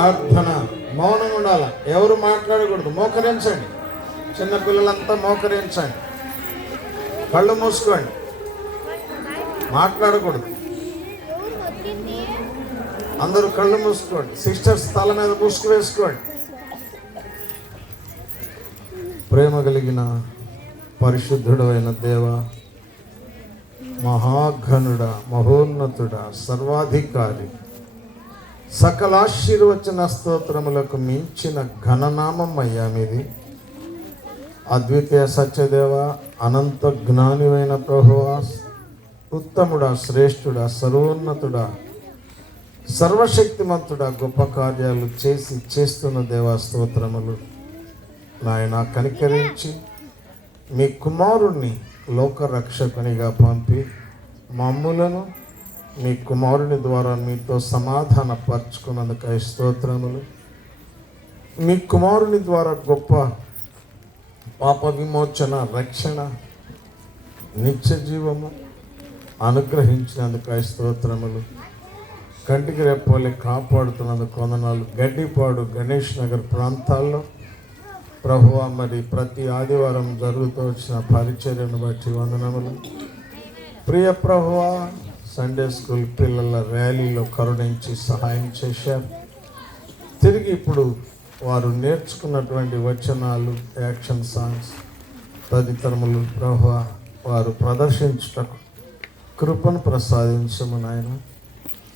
ప్రార్థన. మౌనం ఉండాలి, ఎవరు మాట్లాడకూడదు. మోకరించండి, చిన్నపిల్లలంతా మోకరించండి, కళ్ళు మూసుకోండి, మాట్లాడకూడదు. అందరూ కళ్ళు మూసుకోండి. సిస్టర్స్ తల మీద ముసుగు వేసుకోండి. ప్రేమ కలిగిన పరిశుద్ధుడు అయిన దేవ, మహాఘనుడ, మహోన్నతుడ, సర్వాధికారి, సకల ఆశీర్వచన స్తోత్రములకు మించిన ఘననామం అయ్యా మీది. అద్వితీయ సత్యదేవ, అనంత జ్ఞానివైన ప్రభువా, ఉత్తముడా, శ్రేష్ఠుడా, సర్వోన్నతుడా, సర్వశక్తిమంతుడా, గొప్ప కార్యాలు చేస్తున్న దేవా స్తోత్రములు. నాయన కనికరించి మీ కుమారుణ్ణి లోకరక్షకునిగా పంపి మమ్ములను మీ కుమారుని ద్వారా మీతో సమాధాన పరుచుకున్నందుకై స్తోత్రములు. మీ కుమారుని ద్వారా గొప్ప పాప విమోచన, రక్షణ, నిత్య జీవము అనుగ్రహించినందుకై స్తోత్రములు. కంటికి రెప్పోలే కాపాడుతున్నందుకు వందనాలు. గడ్డిపాడు, గణేష్ నగర్ ప్రాంతాల్లో ప్రభువా, మరి ప్రతి ఆదివారం జరుగుతూ వచ్చిన పరిచర్యను బట్టి వందనములు. ప్రియ ప్రభువా, సండే స్కూల్ పిల్లల ర్యాలీలో కరుణించి సహాయం చేశారు. తిరిగి ఇప్పుడు వారు నేర్చుకున్నటువంటి వచనాలు, యాక్షన్ సాంగ్స్ తదితరములు ప్రభువా వారు ప్రదర్శించుటకు కృపను ప్రసాదించము నాయన.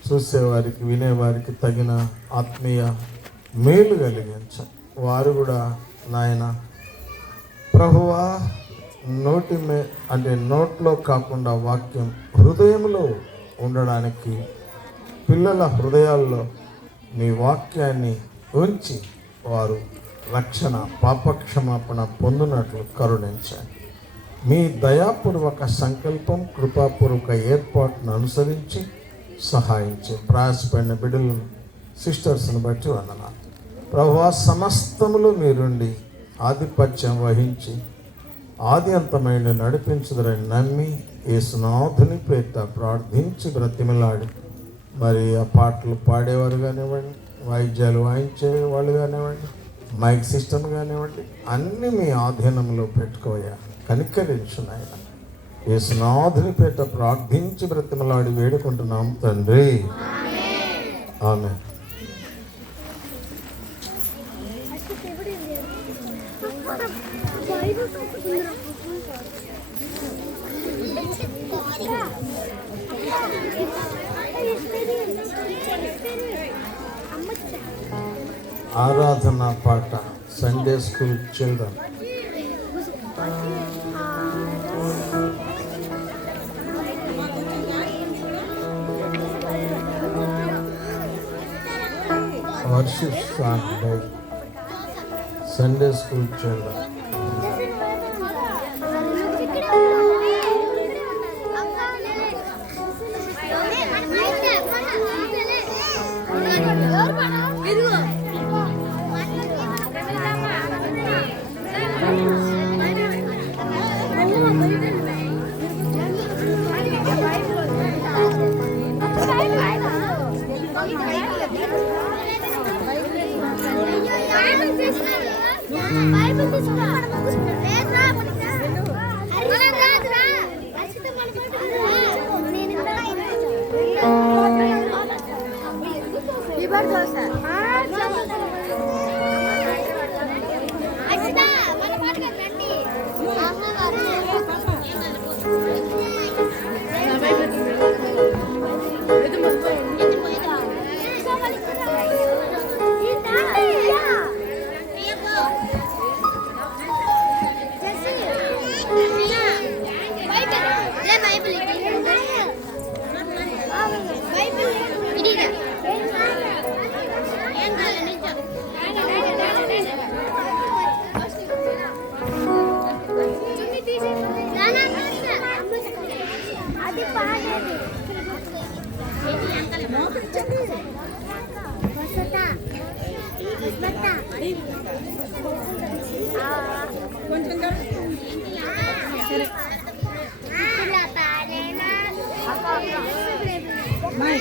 చూసేవారికి, వినేవారికి తగిన ఆత్మీయ మేలు కలిగించ. వారు కూడా నాయన ప్రభువా నోట్లో కాకుండా వాక్యం హృదయంలో ఉండడానికి పిల్లల హృదయాల్లో మీ వాక్యాన్ని ఉంచి వారు రక్షణ, పాపక్షమాపణ పొందినట్లు కరుణించండి. మీ దయాపూర్వక సంకల్పం, కృపాపూర్వక ఏర్పాటును అనుసరించి సహాయించి ప్రయాసపడిన బిడ్డలను, సిస్టర్స్ని బట్టి వందనాలు ప్రభువా. సమస్తములు మీరుండి ఆధిపత్యం వహించి ఆది అంతమైన నడిపించుదరని నమ్మి యేసునాథుని పేరిట ప్రార్థించి బ్రతిమలాడి, మరి ఆ పాటలు పాడేవారు కానివ్వండి, వాయిద్యాలు వాయించే వాళ్ళు కానివ్వండి, మైక్ సిస్టమ్ కానివ్వండి, అన్నీ మీ ఆధీనంలో పెట్టుకోయా. కనికరించు నాయన. యేసునాథుని పేరిట ప్రార్థించి బ్రతిమలాడి వేడుకుంటున్నాం తండ్రి, ఆమేన్. ఆరాధన పాట, Sunday school children. Worship song by Sunday school children. Mãe,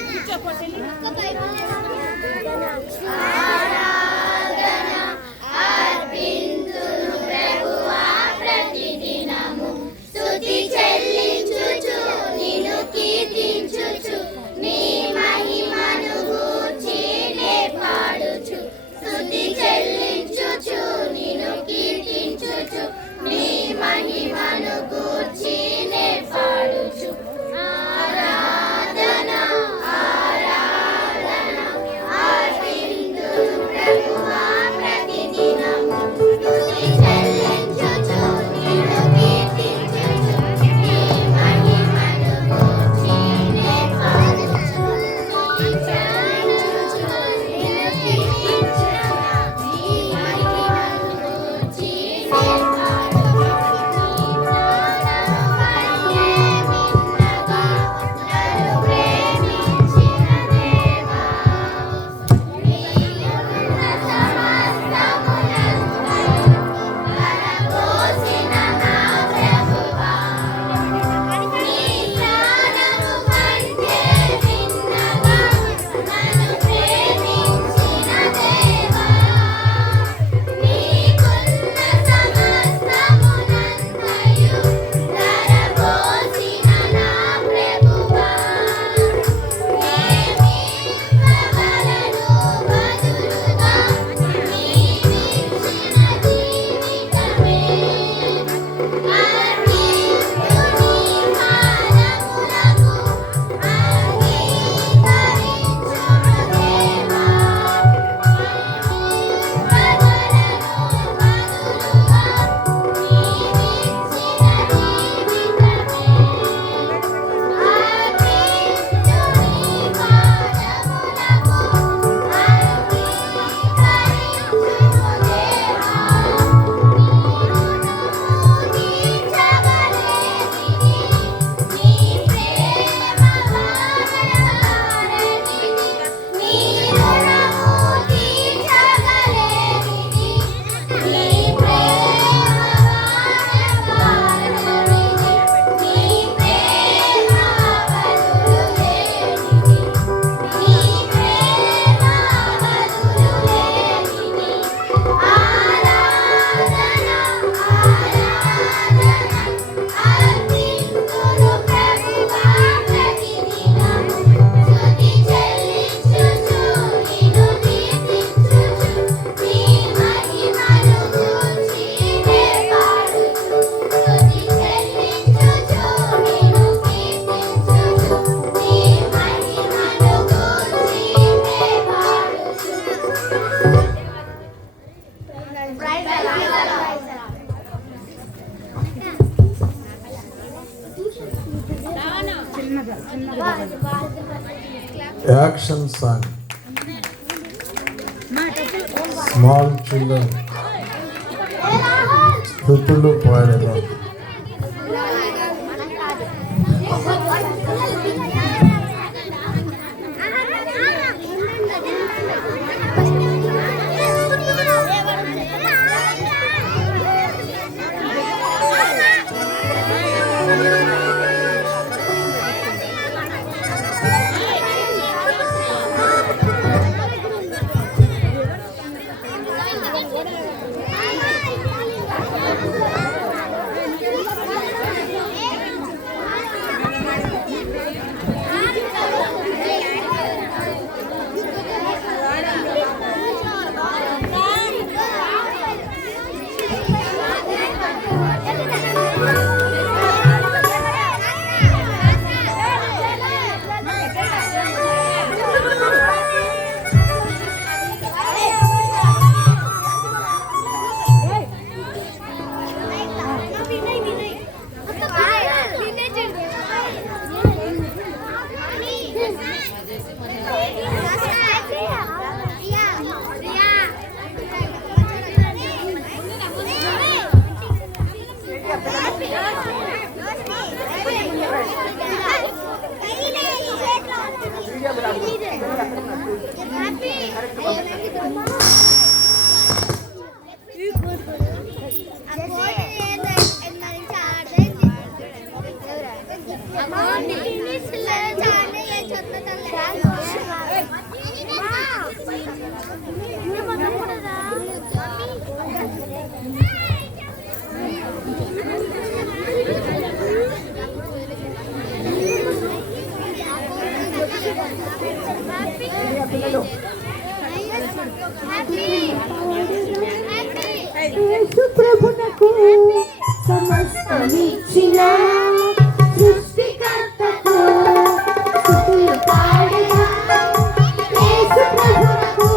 action song small children స్థుతులు పాడేలా. యేసు ప్రభునకు సమస్తమిచ్చిన సృష్టికర్తకు స్తుతులు పాడగా యేసు ప్రభునకు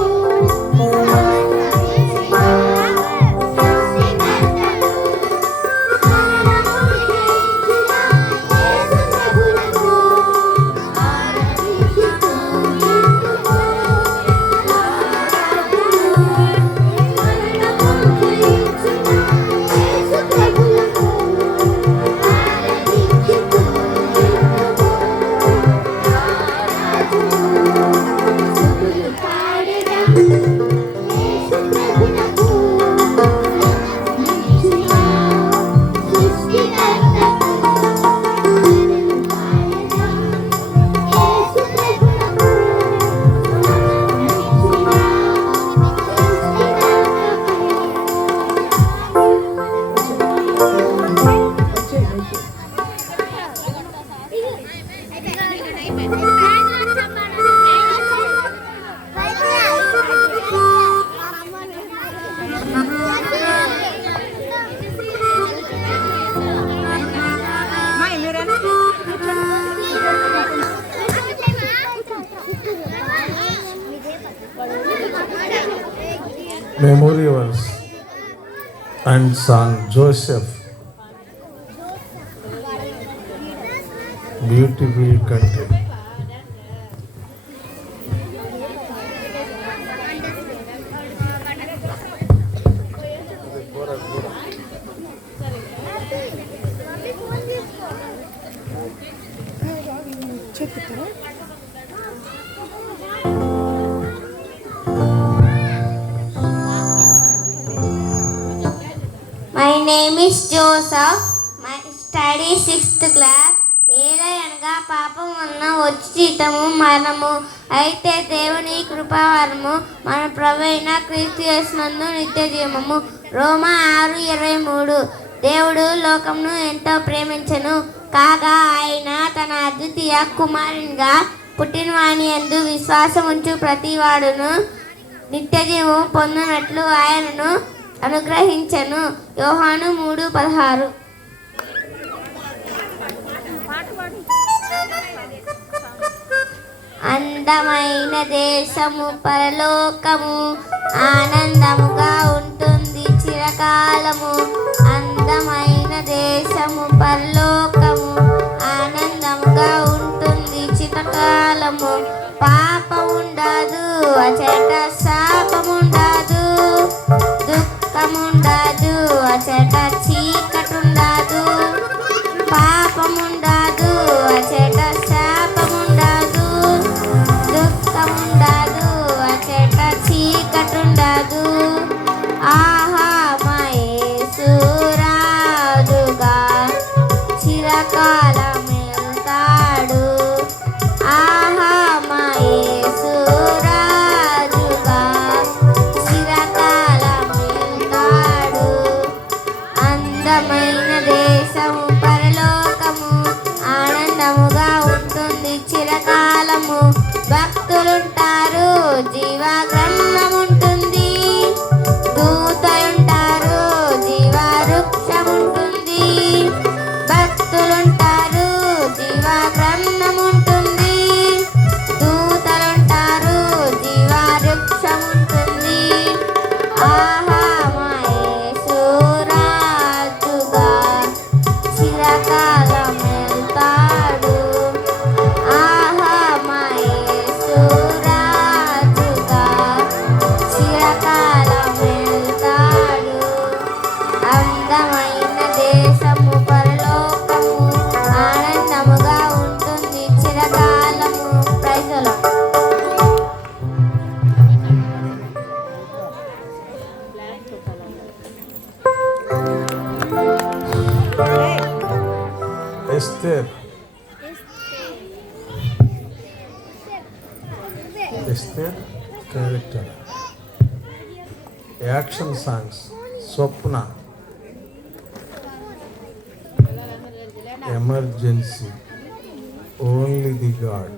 Memorials and song Joseph, beautiful country. My name is Joseph. My study 6th class. ఏలయనగా పాపం వలన వచ్చి జీతము మరణము, అయితే దేవుని కృపావరము మన ప్రభువైన క్రీస్తు యేసునందు నిత్య జీవము. రోమా 6:23. దేవుడు లోకమును ఎంతో ప్రేమించెను, కాగా ఆయన తన అద్వితీయ కుమారునిగా పుట్టిన వాని యందు విశ్వాసం ఉంచు ప్రతివాడును నిత్య జీవము పొందినట్లు ఆయనను అనుగ్రహించెను. యోహాను 3:16. అందమైన దేశము పరలోకము, ఆనందముగా ఉంటుంది చిరకాలము. అందమైన దేశము పరలోకము, ఆనందముగా ఉంటుంది కష్టకాలము పాపముండదు అచట శాపముండదు దుఃఖముండదు అచట చీకటుండదు పాపముండదు అచట శాపముండదు దుఃఖముండదు అచట చీకటుండదు ఆహా మా యేసు రాజుగా చిరకాలమెల్తాడు ఆహా మా యేసు రాజుగా చిరకాలమెల్తాడు అందమైన దేశము పరలోకము ఆనందముగా ఉంటుంది చిరకాలము భక్తులుంటారు జీవ గ్రంథముంటుంది దూతలుంటారు జీవ వృక్షముంటుంది భక్తులుంటారు జీవ గ్రంథముంటుంది దూతలుంటారు జీవ వృక్షముంటుంది ఆహా మా యేసు రాజుగా చిరకాలమెల్తాడు ఆహా మా యేసు రాజుగా చిరకాలమెల్తాడు అందమైన దేశము పరలోకము ఆనందముగా ఉంటుంది చిరకాలము praise the lord. Esther Esther character action songs Swapna emergency only the God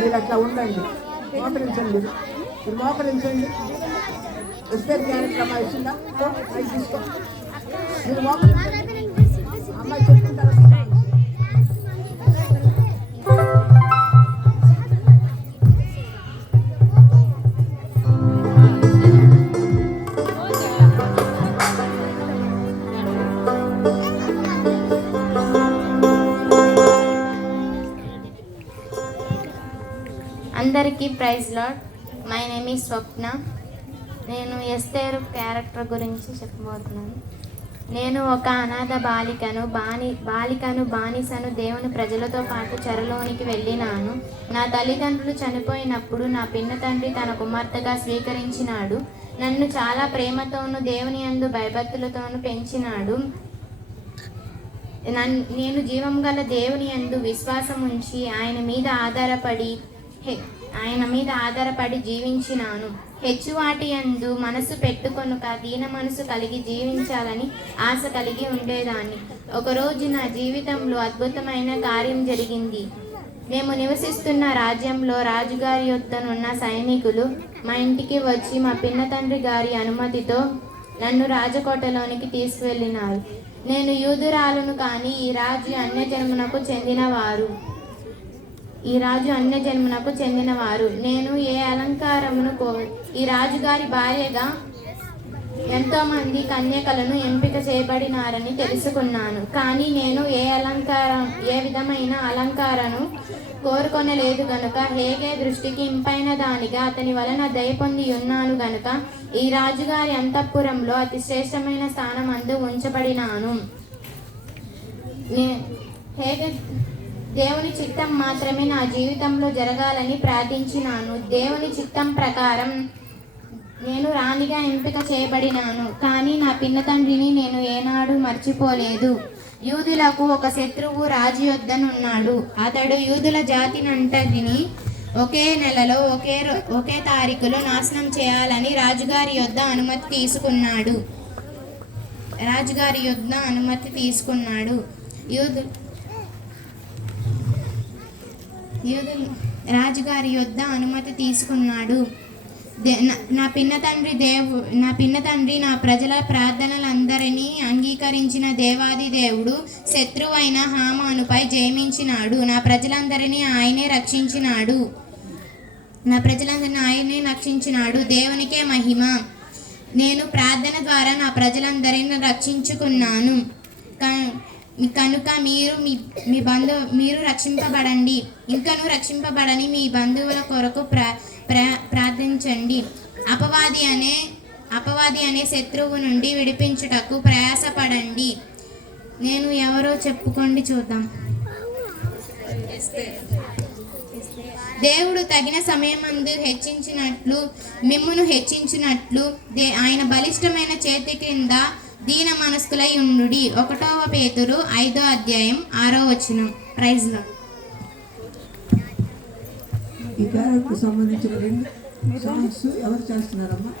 మీరు అట్లా ఉండండి, మోకరించండి, మీరు మోకరించండి. ఎస్పేర్ క్యారెక్టర్ అమ్మాయి వచ్చిందా? అది తీసుకో, మీరు మోకరించండి. అమ్మాయి చెప్పిన తర్వాత అందరికీ praise lord. My name is Swapna. నేను ఎస్తేరు క్యారెక్టర్ గురించి చెప్పబోతున్నాను. నేను ఒక అనాథ బాలికను బానిసను దేవుని ప్రజలతో పాటు చెరలోనికి వెళ్ళినాను. నా తల్లిదండ్రులు చనిపోయినప్పుడు నా పిన్న తండ్రి తన కుమార్తెగా స్వీకరించినాడు. నన్ను చాలా ప్రేమతోనూ దేవుని యందు భయభక్తులతోనూ పెంచినాడు. నేను జీవం గల దేవుని యందు విశ్వాసం ఉంచి ఆయన మీద ఆధారపడి జీవించినాను. హెచ్చువాటి యందు మనసు పెట్టుకొనుక దీన మనసు కలిగి జీవించాలని ఆశ కలిగి ఉండేదాన్ని. ఒకరోజు నా జీవితంలో అద్భుతమైన కార్యం జరిగింది. మేము నివసిస్తున్న రాజ్యంలో రాజుగారి యొద్దనున్న సైనికులు మా ఇంటికి వచ్చి మా పిన్న తండ్రి గారి అనుమతితో నన్ను రాజకోటలోనికి తీసుకువెళ్ళినారు. నేను యూదురాలును, కానీ ఈ రాజు అన్యజన్మునకు చెందినవారు. నేను ఏ అలంకారమును ఈ రాజుగారి భార్యగా ఎంతోమంది కన్యకలను ఎంపిక చేయబడినారని తెలుసుకున్నాను. కానీ నేను ఏ విధమైన అలంకారను కోరుకొనలేదు గనుక హేగే దృష్టికి ఇంపైన దానిగా అతని వలన దయ పొంది ఉన్నాను గనుక ఈ రాజుగారి అంతఃపురంలో అతి శ్రేష్టమైన స్థానమందు ఉంచబడినాను. హేగే దేవుని చిత్తం మాత్రమే నా జీవితంలో జరగాలని ప్రార్థించినాను. దేవుని చిత్తం ప్రకారం నేను రాణిగా ఎంపిక చేయబడినాను. కానీ నా పిన్న తండ్రిని నేను ఏనాడు మర్చిపోలేదు. యూదులకు ఒక శత్రువు రాజు యొద్దనున్నాడు. అతడు యూదుల జాతినంతటిని ఒకే నెలలో ఒకే తారీఖులో నాశనం చేయాలని రాజుగారి యొద్ద అనుమతి తీసుకున్నాడు. రాజుగారి యొద్ద అనుమతి తీసుకున్నాడు. నా పిన్న తండ్రి నా ప్రజల ప్రార్థనలందరినీ అంగీకరించిన దేవాది దేవుడు శత్రువైన హామానుపై జయమించినాడు. నా ప్రజలందరినీ ఆయనే రక్షించినాడు. దేవునికే మహిమ. నేను ప్రార్థన ద్వారా నా ప్రజలందరినీ రక్షించుకున్నాను కనుక మీరు రక్షింపబడండి. ఇంకను రక్షింపబడని మీ బంధువుల కొరకు ప్రార్థించండి. అపవాది అనే శత్రువు నుండి విడిపించుటకు ప్రయాసపడండి. నేను ఎవరో చెప్పుకోండి చూద్దాం. దేవుడు తగిన సమయమందు మిమ్మును హెచ్చించినట్లు ఆయన బలిష్టమైన చేతి క్రింద దీన మనస్కులై ఉండుడి. 1 పేతురు 5వ అధ్యాయం 6వ వచనం. Praise lord. ఈ క్యారెక్టర్కి సంబంధించిన 2 సాంగ్స్ ఎవరు చేస్తున్నారమ్మా?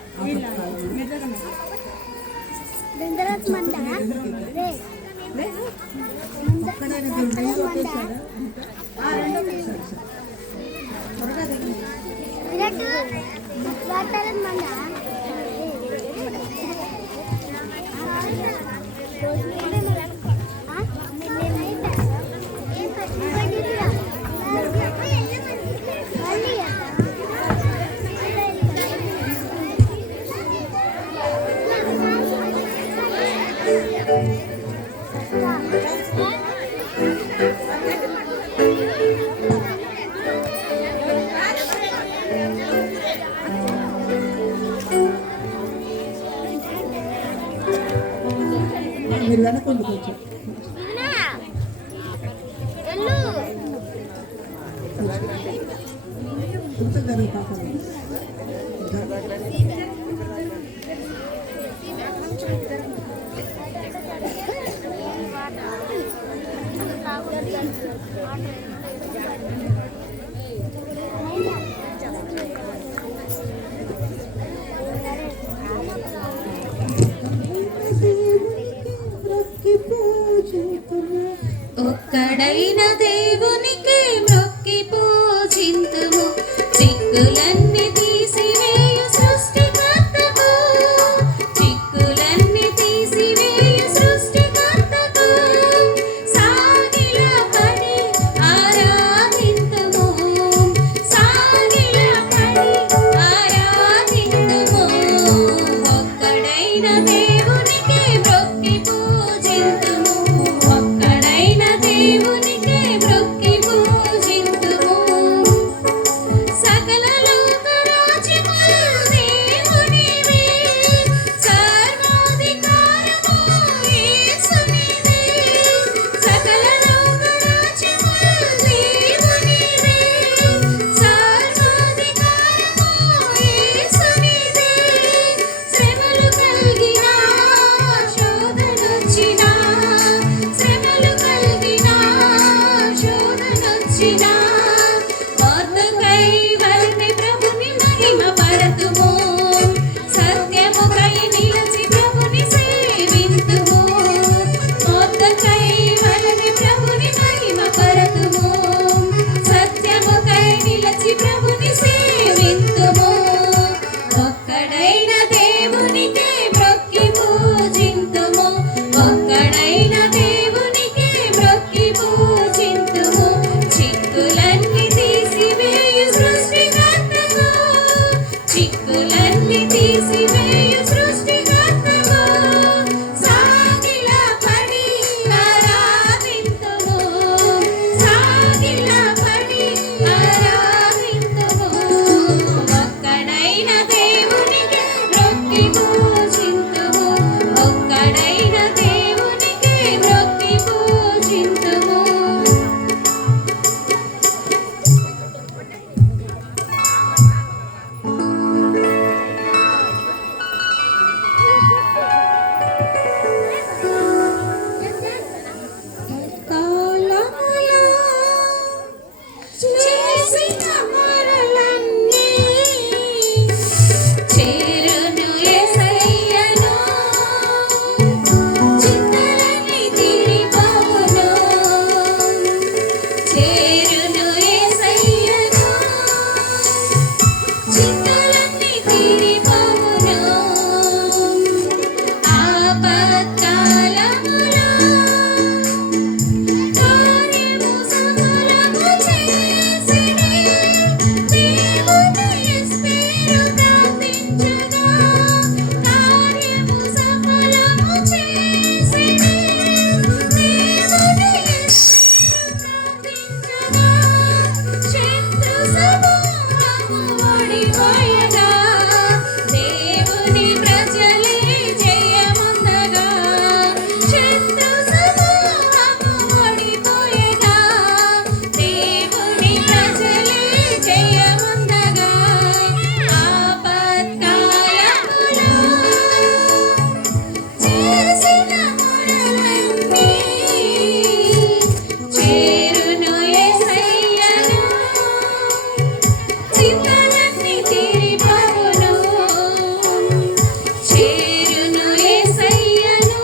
మీరు వెనకండి కొంచెం. ఒక్కడైన దేవునికి మ్రొక్కి పూజింతుము, చిక్కులన్నీ తీసివేయు సృష్టికర్తకు, చిక్కులన్నీ తీసివేయు సృష్టికర్తకు సాగిలపడి ఆరాధింతుము, సాగిలపడి ఆరాధింతుము. ఒక్కడైన దేవునికి మ్రొక్కి పూజింతుము, ఒక్కడైన దేవునికి మ్రొక్కి పూజింతుము. దేవుని ప్రజలే జయముందగా శత్రు సమూహము ఓడిపోయేగా దేవుని ప్రజలే జయముందగా ఆపత్కాలములో చేసిన మొరలన్నీ చేరును యేసయ్యను చింతలన్నీ తీరిపోవును చేరును యేసయ్యను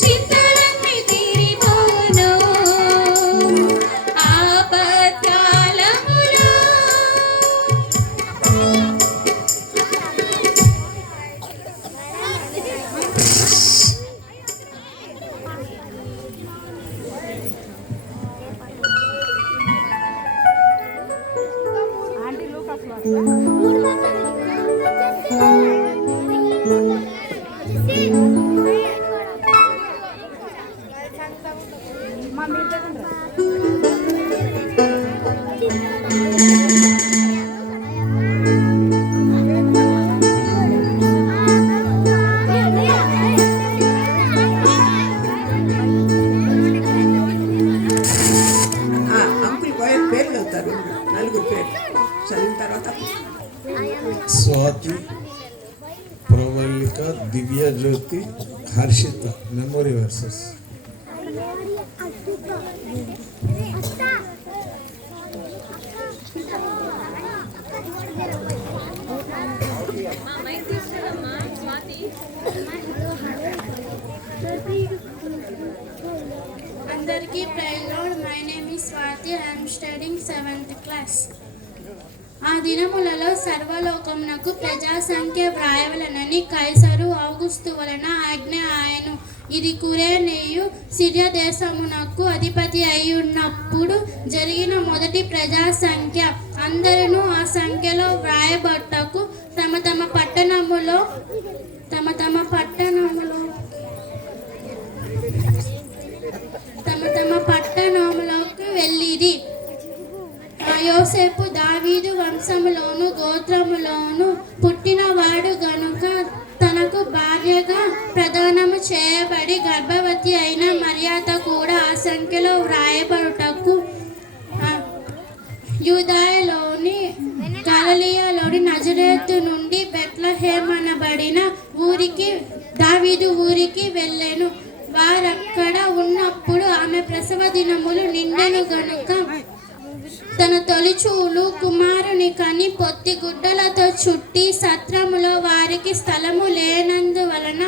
చింతలన్నీ తీరిపోవును ఆపత్కాలములో అంకుల్ పోయే పేర్లు అవుతారు, నలుగురు పేర్లు చదివిన తర్వాత స్వాతి, ప్రవళిక, దివ్య జ్యోతి, హర్షిత. Memory verses. అందరికీ praise lord. My name is Swathi. I'm studying 7th class. ఆ దినములలో సర్వలోకమునకు ప్రజా సంఖ్య వ్రాయవలనని కైసరు ఔగుస్తు వలన ఆజ్ఞ ఆయను. ఇది కురేనేయు సిరియా దేశమునకు అధిపతి అయి ఉన్నప్పుడు జరిగిన మొదటి ప్రజా సంఖ్య. అందరూ ఆ సంఖ్యలో వ్రాయబట్టకు తమ తమ పట్టణములోకి వెళ్ళిరి. యోసేపు దావీదు వంశములోను గోత్రములోను పుట్టినవాడు గనుక తనకు భార్యగా ప్రదానము చేయబడి గర్భవతి అయిన మర్యాద కూడా ఆ సంఖ్యలో వ్రాయబడుటకు యూదాయలోని గలిలయలోని నజరేతు నుండి బెత్లెహేమనబడిన ఊరికి దావీదు ఊరికి వెళ్ళెను. వారక్కడ ఉన్నప్పుడు ఆమె ప్రసవ దినములు నిండెను గనుక తన తొలిచూలు కుమారుని కని పొత్తి గుడ్డలతో చుట్టి సత్రములో వారికి స్థలము లేనందువలన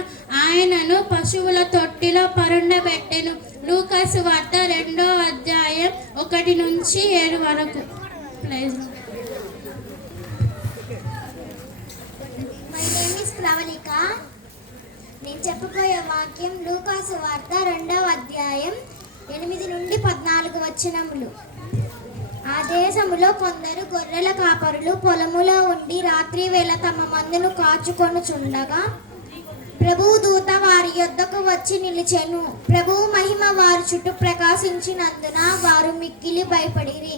ఆయనను పశువుల తొట్టిలో పరుండబెట్టెను. లూకాసు వార్త 2వ అధ్యాయం 1 నుంచి 7 వరకు. My name is Pravalika. నేను చెప్పబోయే వాక్యం లూకాసు వార్త 2వ అధ్యాయం 8 నుండి 14 వచనములు. ఆ దేశములో కొందరు గొర్రెల కాపరులు పొలములో ఉండి రాత్రి వేళ తమ మందును కాచుకొనుచుండగా ప్రభువు దూత వారి యొద్దకు వచ్చి నిలిచెను. ప్రభువు మహిమ వారి చుట్టూ ప్రకాశించినందున వారు మిక్కిలి భయపడిరి.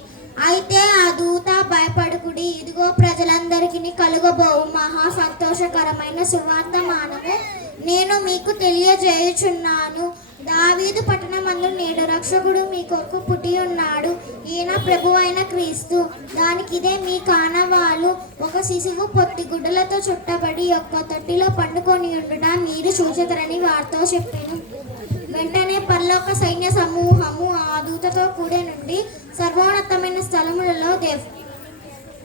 అయితే ఆ దూత భయపడకుడి, ఇదిగో ప్రజలందరికీ కలుగబోవు మహా సంతోషకరమైన సువార్తమానము నేను మీకు తెలియజేయుచున్నాను. దావీదు పట్టణమందు నేడు రక్షకుడు మీ కొరకు పుట్టి ఉన్నాడు. ఈయన ప్రభువైన క్రీస్తు. దానికి ఇదే మీ కానవాలు. ఒక శిశువు పొత్తి గుడ్డలతో చుట్టబడి యొక్క తొట్టిలో పండుకొని ఉండుట మీరు చూచెదరని వారితో చెప్పాను. వెంటనే పరలోక సైన్య సమూహము ఆ దూతతో కూడే నుండి సర్వోన్నతమైన స్థలములలో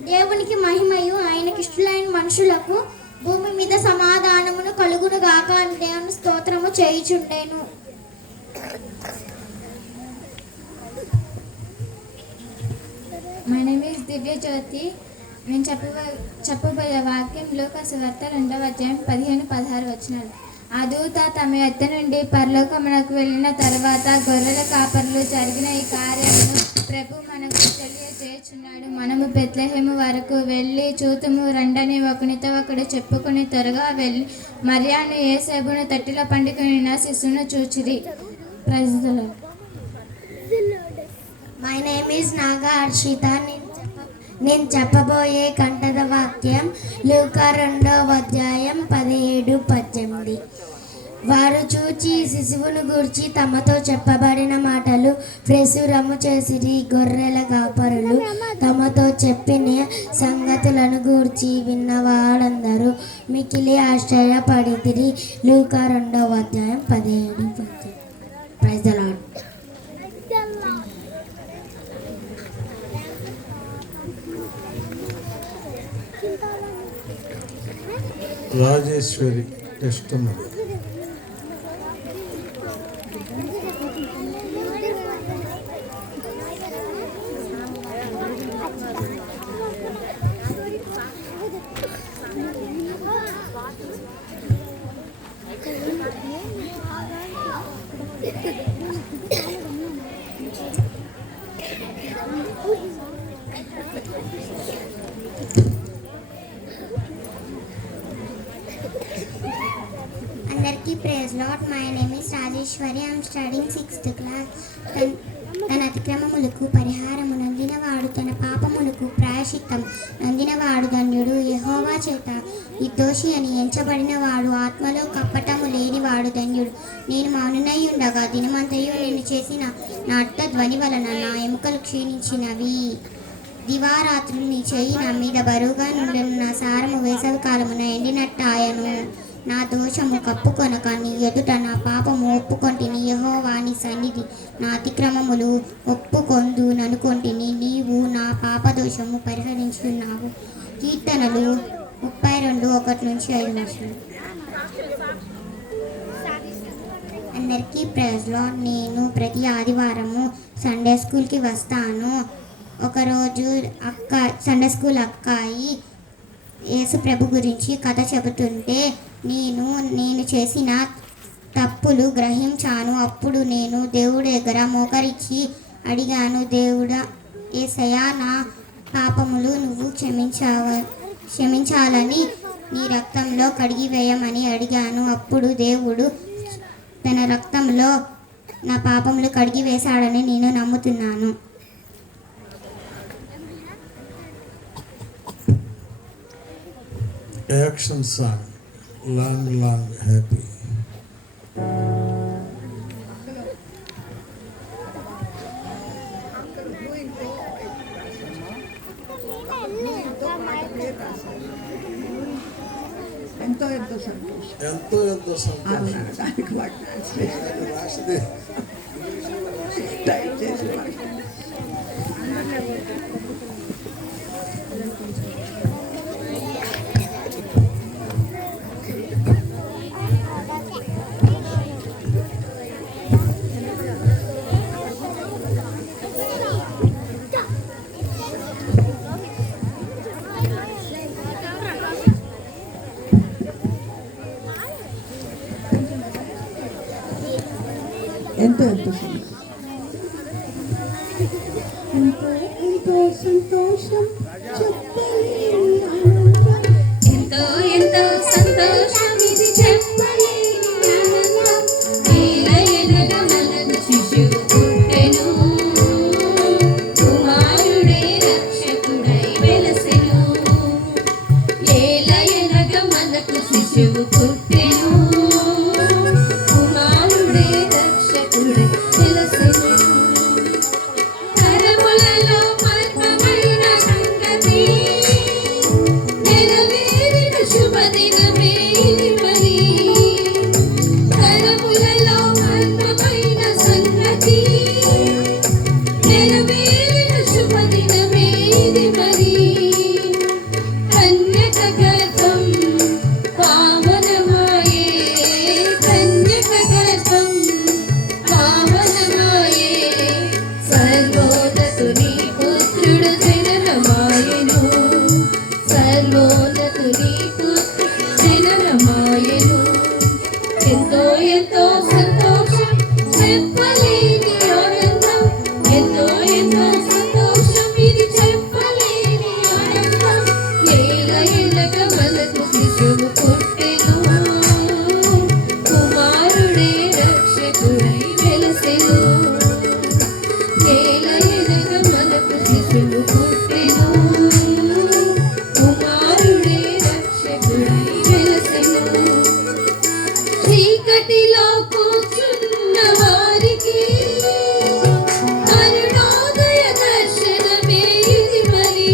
దేవునికి మహిమయు ఆయనకిష్టులైన మనుషులకు భూమి మీద సమాధానమును కలుగునుగాక అని దేవుని స్తోత్రము చేయుచుండెను. మై నేమ్ ఇస్ దివ్య జ్యోతి. నేను చెప్పబోయే వాక్యం లూకాసు వార్త 2వ అధ్యాయం 15-16 వచనాలు. ఆ దూత తమ ఎత్త నుండి పరలోకమునకు వెళ్ళిన తర్వాత గొర్రెల కాపరులు జరిగిన ఈ కార్యమును ప్రభు మనకు తెలియజేయుచున్నాడు. మనము బెత్లెహేము వరకు వెళ్ళి చూతుము రండని ఒకనితో ఒకడు చెప్పుకుని త్వరగా వెళ్ళి మరియాను యోసేపును తట్టిలో పండుకొని శిశువును చూచిరి. Praise the lord. My name is Naga Harshitha. నేను చెప్పబోయే కంఠద వాక్యం లూకా 2:17-18. వారు చూచి శిశువును గూర్చి తమతో చెప్పబడిన మాటలు ప్రచురము చేసిరి. గొర్రెల కాపరులు తమతో చెప్పిన సంగతులను గూర్చి విన్నవాడందరూ మికిలి ఆశ్చర్యపడితిరి. లూకా 2:17-18. Praise the Lord. Rajeswari testimony. అందరికీ praise lord. My name is Rajeswari. I'm studying 6th class. తన అతిక్రమములకు పరిహారము నందినవాడు, తన పాపములకు ప్రాయశ్చిత్తం నందినవాడు ధన్యుడు. యెహోవా చేత నిర్దోషి అని ఎంచబడినవాడు, ఆత్మలో కపటము లేనివాడు ధన్యుడు. నేను మౌననై ఉండగా దినమంతయు నేను చేసిన నా ధ్వని వలన నా ఎముకలు క్షీణించినవి. దివారాత్రులు నీ చెయ్యి నా మీద బరువుగా నుండిన, నా సారము వేసవి కాలమున ఎండినట్టాయను. నా దోషము కప్పుకొనక నీ ఎదుట నా పాపము ఒప్పుకొంటిని. యెహోవా నీ సన్నిధి నా అతిక్రమములు ఒప్పుకొందు ననుకొంటిని. నీవు నా పాపదోషము పరిహరించున్నావు. కీర్తనలు 32:1-5. అందరికీ ప్రైజ్ లార్డ్. నేను ప్రతి ఆదివారము సండే స్కూల్కి వస్తాను. ఒకరోజు సండే స్కూల్ అక్కాయి యేసు ప్రభు గురించి కథ చెబుతుంటే నేను చేసిన తప్పులు గ్రహించాను. అప్పుడు నేను దేవుడి దగ్గర మోకరించి అడిగాను, దేవుడా యేసయ్యా, నా పాపములు నువ్వు క్షమించాలని నీ రక్తంలో కడిగివేయమని అడిగాను. అప్పుడు దేవుడు తన రక్తంలో నా పాపములు కడిగివేశాడని నేను నమ్ముతున్నాను. Action song long long happy. ఎంతో ఎంతో సంతోషం. ఎంతో ఎంతో సంతోషం. దానికి వాటి ట్రాన్స్లేషన్ రాసింది. టైప్ చేసి ఎంతో ఎంతో ఎంతో సంతోషం. చెప్పలేని ఆనందం. ఎంతో ఎంతో సంతోషం, ఇది చెప్పలేని ఆనందం. ఏల ఎనగ మనకు శిశువు పుట్టెను, కుమారుడే రక్షకుడై వెలసెను. ఏల ఎనగ మనకు శిశువు పుట్టెను, కుమారుడే రక్షకుడై వెలసెను. కరములలో పద్మమైన సంగతి నెరవేరిన శుభదినమే ఇది మరి. కరములలో పద్మమైన సంగతి నెరవేరిన శుభదినమే ఇది మరి. కన్యక గర్భం పావనమాయే, కన్యక గర్భం పావనమాయే. సర్వోన్నతుని పుత్రుడు జననమాయెను, సర్వోన్నతుని పుత్రుడు జననమాయెను. ఎంతో ఎంతో సంతోషం, చెప్పలేని ఆనందం. ఎంతో ఎంతో సంతోషం, ఇది చెప్పలేని ఆనందం. ఏల ఎనగ మనకు శిశువు పుట్టెను, కుమారుడే రక్షకుడై వెలసెను. ఏల ఎనగ మనకు శిశువు పుట్టెను. చీకటిలో కూర్చున్న వారికి అరుణోదయ దర్శనమే ఇది మరి.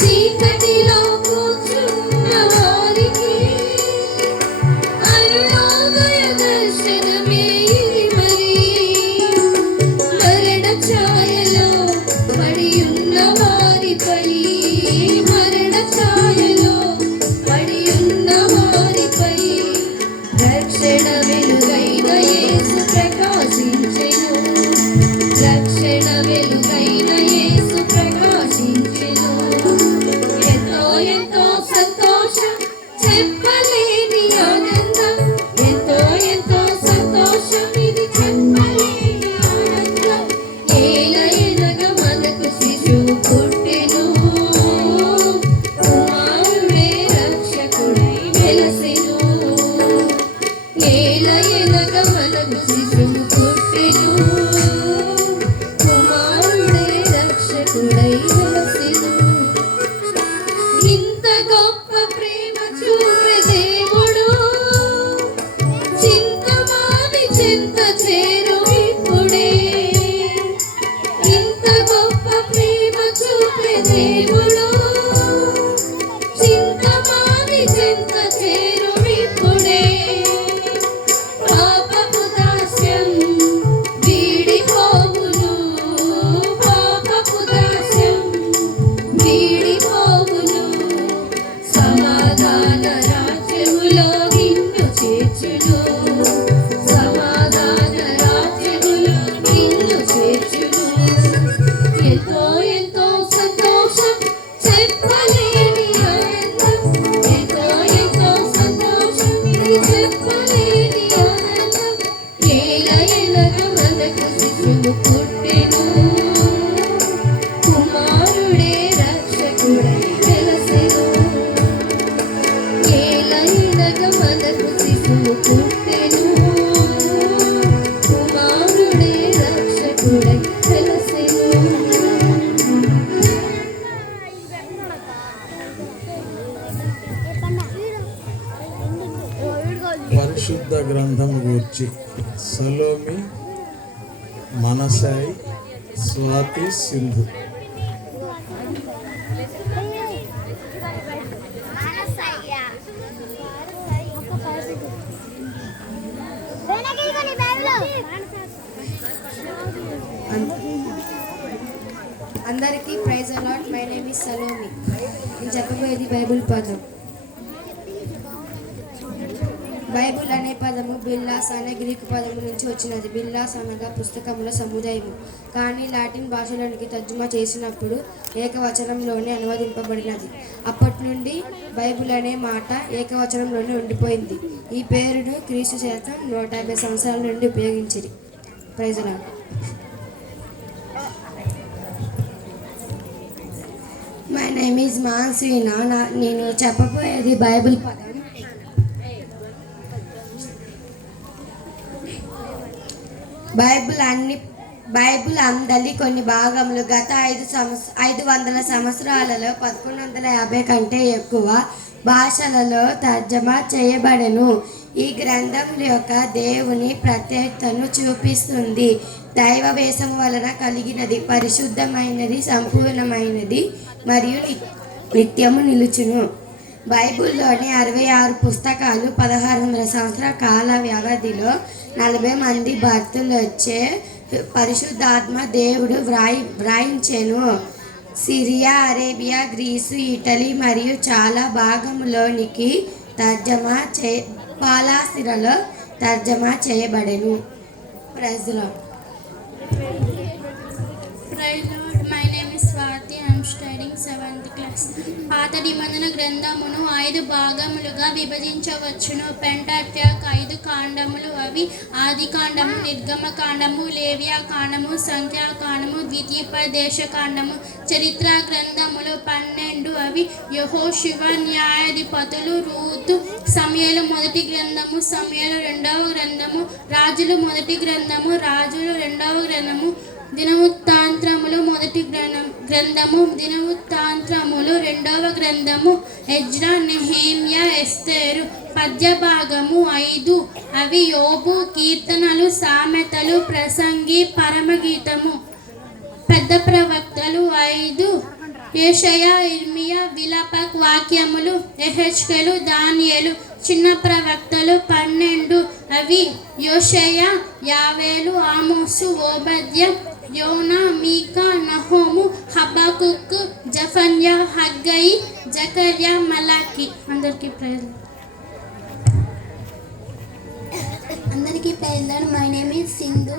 చీకటిలో కూర్చున్న వారికి అరుణోదయ దర్శనమే ఇది మరి. మరణ ఛాయలో పడి ఉన్న వారిపై, మరణ ఛాయలో పడి ఉన్న వారిపై రక్షణ వెలుగైన యేసు ప్రకాశించెను. రక్షణ వెలుగైన యేసు ప్రకాశించెను. ఎంతో ఎంతో సంతోషం, చెప్పలేని ఆనందం. ఎంతో ఎంతో సంతోషం, ఇది చెప్పలేని ఆనందం. ఏల ఎనగా మనకు శిశువు పుట్టెను. కుమారుడే రక్షకుడై వెలసెను. ఏల ఎనగా మనకు శిశువు పుట్టెను. కుమారుడే రక్షకుడై వెలసెను. ఇంత గొప్ప ప్రేమ చూపే దేవుడు చింతమామి చింత చేరు ఇప్పుడే. ఇంత గొప్ప ప్రేమ చూపే దేవుడు చింతమామి చింత చేరు ఇప్పుడే. పాపపు దాస్యం వీడిపోవును. పాపపు దాస్యం వీడిపోవును. సమాధాన రాజ్యములో నిన్ను చేర్చును. సమాధాన రాజ్యములో నిన్ను చేర్చును. ఎంతో ఎంతో సంతోషం, చెప్పలేని ఆనందం. ఎంతో ఎంతో సంతోషం, ఇది చెప్పలేని ఆనందం. ఏల ఎనగా మనకు శిశువు పుట్టెను. కుమారుడే రక్షకుడై వెలసెను. ఏల ఎనగా మనకు శిశువు పుట్టెను. కుమారుడే రక్షకుడై వెలసెను. పరిశుద్ధ గ్రంథం గూర్చి సలోమి, మనసాయి, స్వాతి, సింధు. అందరికీ ప్రైజ్ అలాట్. My name is Salomi. నేను చెప్పబోయేది బైబిల్ పదం. బైబిల్ అనే పదము బిల్లాస్ అనే గ్రీకు పదము నుంచి వచ్చినది. బిల్లాస్ అనగా పుస్తకముల సముదాయము. కానీ లాటిన్ భాషలోనికి తర్జుమా చేసినప్పుడు ఏకవచనంలోనే అనువదింపబడినది. అప్పటి నుండి బైబిల్ అనే మాట ఏకవచనంలోనే ఉండిపోయింది. ఈ పేరును క్రీస్తు శకం 150 సంవత్సరాల నుండి ఉపయోగించింది. ప్రైజ్ అలాట్. My name is Mansina. నేను చెప్పబోయేది బైబిల్ పదం. బైబిల్ అందలి కొన్ని భాగములు గత 500 సంవత్సరాలలో 1150 కంటే ఎక్కువ భాషలలో తర్జమా చేయబడెను. ఈ గ్రంథం యొక్క దేవుని ప్రత్యేకతను చూపిస్తుంది. దైవ వేషం వలన కలిగినది, పరిశుద్ధమైనది, సంపూర్ణమైనది మరియు నిత్యము నిలుచును. బైబిల్లోని 66 పుస్తకాలు 1600 సంవత్సరాల కాల వ్యవధిలో 40 మంది భక్తులొచ్చే పరిశుద్ధాత్మ దేవుడు వ్రాయించెను. సిరియా, అరేబియా, గ్రీసు, ఇటలీ మరియు చాలా భాగంలోనికి పాలాసిరలో తర్జమా చేయబడెను. Praise lord. My name is Swathi. I'm studying 7th class. పాత నిబంధన గ్రంథమును 5 భాగములుగా విభజించవచ్చును. పెంటాట్యాక్ 5 కాండములు. అవి ఆది కాండము, నిర్గమ కాండము, లేవియా కాండము, సంఖ్యాకాండము, ద్వితీయోపదేశ కాండము. చరిత్ర గ్రంథములు 12. అవి యెహోషువ, న్యాయాధిపతులు, రూతు, సమూయేలు మొదటి గ్రంథము, సమూయేలు రెండవ గ్రంథము, రాజులు మొదటి గ్రంథము, రాజులు రెండవ గ్రంథము, దినవృత్తాంతములు మొదటి గ్రంథము, దినవృత్తాంతములు రెండవ గ్రంథము, ఎజ్రా, నెహెమ్యా, ఎస్తేరు, పద్య భాగము 5. అవి యోబు, కీర్తనలు, సామెతలు, ప్రసంగి, పరమగీతము. పెద్ద ప్రవక్తలు 5. యెషయా, ఇర్మియా, విలాపక్ వాక్యములు, యెహెజ్కేలు, దానియేలు. చిన్న ప్రవక్తలు 12. అవి యోషేయ, యావేలు, ఆమోసు, ఓబద్య, యోనా, మీకా, నహోము, హబకుక్, జఫన్యా, హగ్గయి, జకర్యా, మలాకి. అందరికీ ప్రైజ్. అందరికీ praise lord. My name is Sindhu.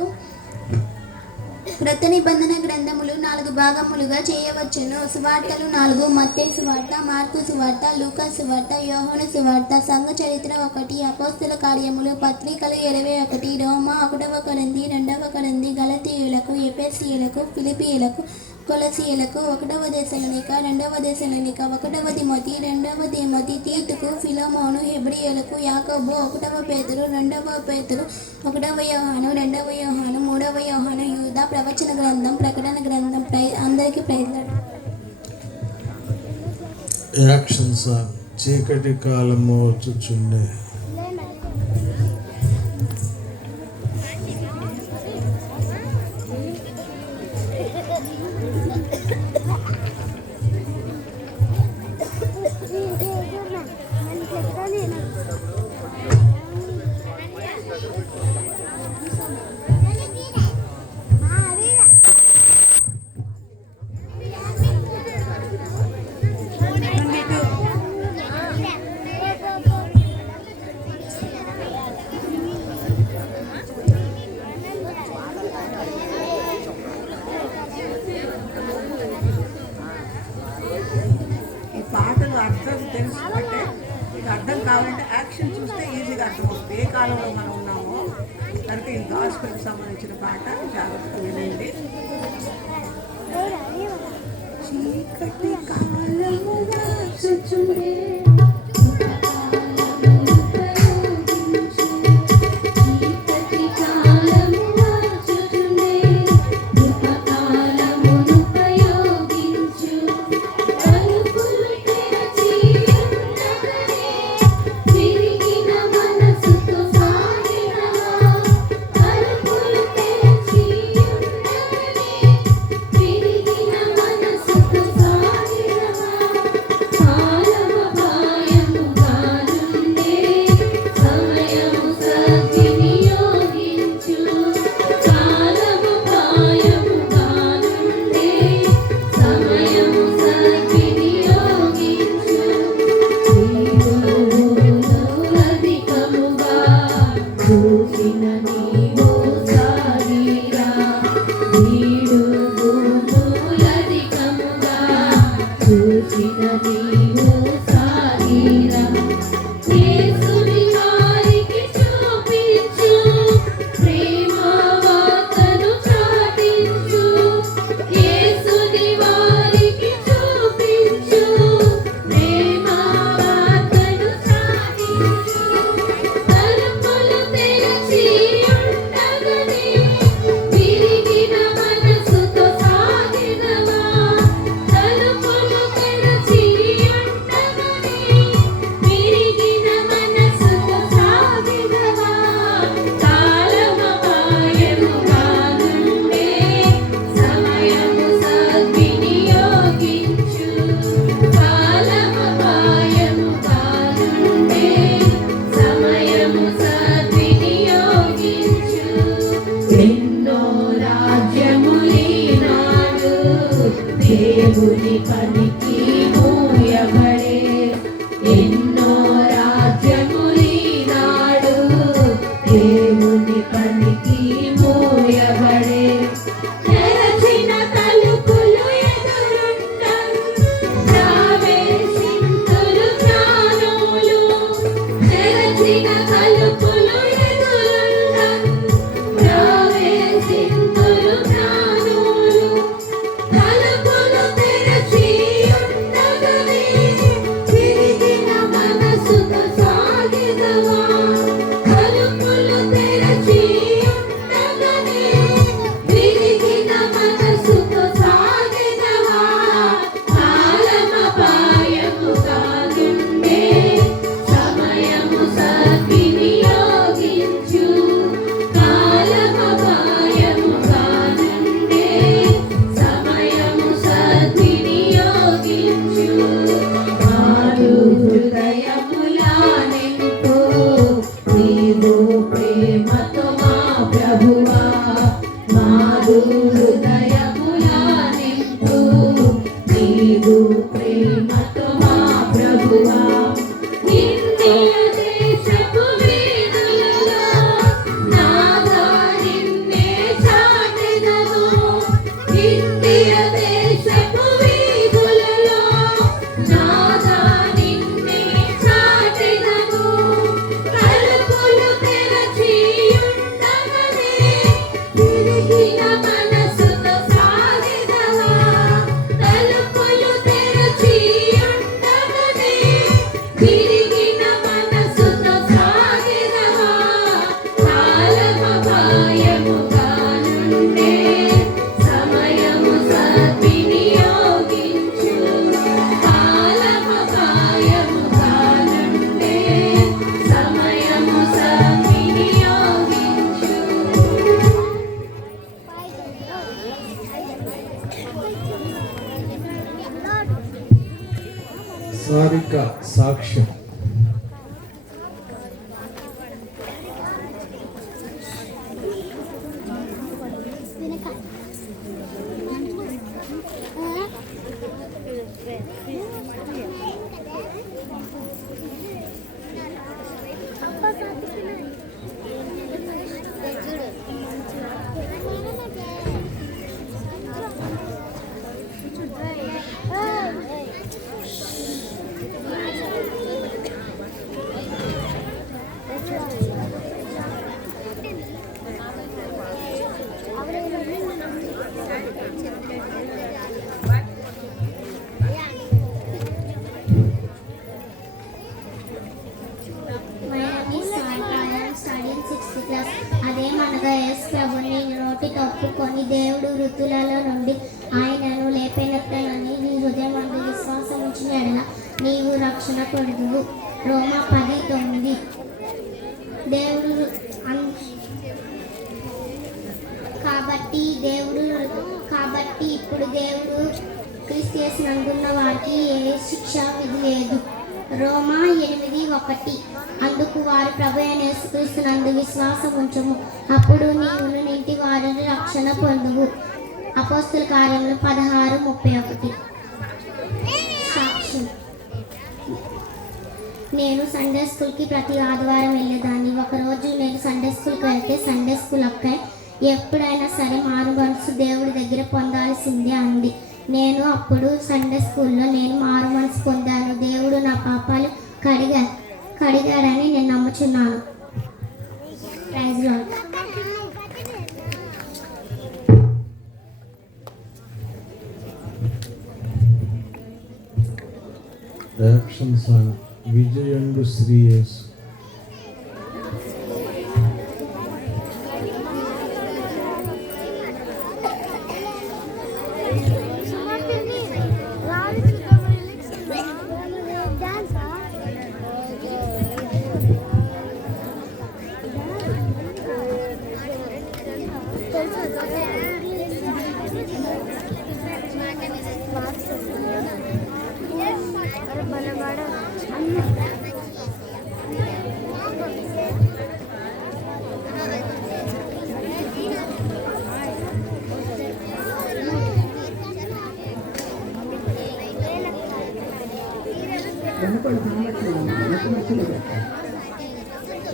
క్రొత్త నిబంధన గ్రంథములు 4 భాగములుగా చేయవచ్చును. సువార్తలు 4. మత్తయి సువార్త, మార్కు సువార్త, లూకా సువార్త, యోహాను సువార్త. సంఘ చరిత్ర 1. అపోస్తల కార్యములు, పత్రికలు 21. రోమా, 1వ కొరింథీ, 2వ కొరింథీ, గలతీయులకు, ఎఫెసీయులకు, ఫిలిప్పీయులకు, కొలసీయులకు, 1వ దెసలోనిక, 2వ దెసలోనిక, 1వ తిమోతి, 2వ తిమోతి, తీతుకు, ఫిలమోను, హెబ్రీయులకు, యాకోబు, 1వ పేతురు, 2వ పేతురు, 1వ యోహాను, 2వ యోహాను, 3వ యోహాను, యూదా, ప్రవచన గ్రంథం, ప్రకటన గ్రంథం. అందరికీ ప్రైజ్ లార్డ్. Action song. చీకటి కాలము వచ్చుచుండే. ఈ పాటలు అర్థం తెలుసుకుంటే మీకు అర్థం కావాలంటే యాక్షన్ చూస్తే ఈజీగా అర్థమవుతుంది ఏ కాలంలో మనం ఉన్నామో. కనుక ఈ గాస్పెల్కి సంబంధించిన పాట జాగ్రత్తగా వినండి. చీకటి కాలము వచ్చుచుండే, దేవుని పనికి మోయబడే ఎన్నో రాజ్యములీనాడు దేవుని పనికి మోయబడే తెరచిన తలుపులు ఎదురుండవు ప్రవేశింతురు జ్ఞానులు తెరచిన తలుపులు ఎదురుండవు ప్రవేశింతురు జ్ఞానులు తలుపులు తెరచి ఉండగనే తిరిగిన మనసుతో సాగిదవా తలుపులు తెరచి ఉండగనే తిరిగిన మనసుతో సాగిదవా కాలమపాయము కాదుండే సమయము సాక్ష్యం. అదేమనగా యేసు ప్రభుని నీ నోటితో ఒప్పుకొని దేవుడు ఋతులలో నుండి ఆయనను లేపెనెత్తనని నీ హృదయం అందు విశ్వాసం ఉంచిన ఎడల నీవు రక్షణ పొందువు. రోమా 10:9. కాబట్టి ఇప్పుడు దేవుడు క్రీస్తు యేసునందున్న వారికి ఏ శిక్ష విధి లేదు. రోమా 8:1. అందుకు వారు ప్రభు అయిన యేసుక్రీస్తునందు విశ్వాసం ఉంచుము, అప్పుడు నీవును నింటి వారు రక్షణ పొందువు. అపోస్తుల కార్యములు 16:31. సాక్ష్యం. నేను సండే స్కూల్కి ప్రతి ఆదివారం వెళ్ళేదాన్ని. ఒకరోజు నేను సండే స్కూల్కి వెళ్తే సండే స్కూల్ అక్కాయి ఎప్పుడైనా సరే మారు మనసు దేవుడి దగ్గర పొందాల్సిందే అంది. నేను అప్పుడు సండే స్కూల్లో నేను మారు మనసు పొందాను, దేవుడు నా పాపాలు కడిగాడని నేను నమ్ముచున్నాను. Praise lord. యాక్షన్ సాంగ్ విజయండు శ్రీయేసు.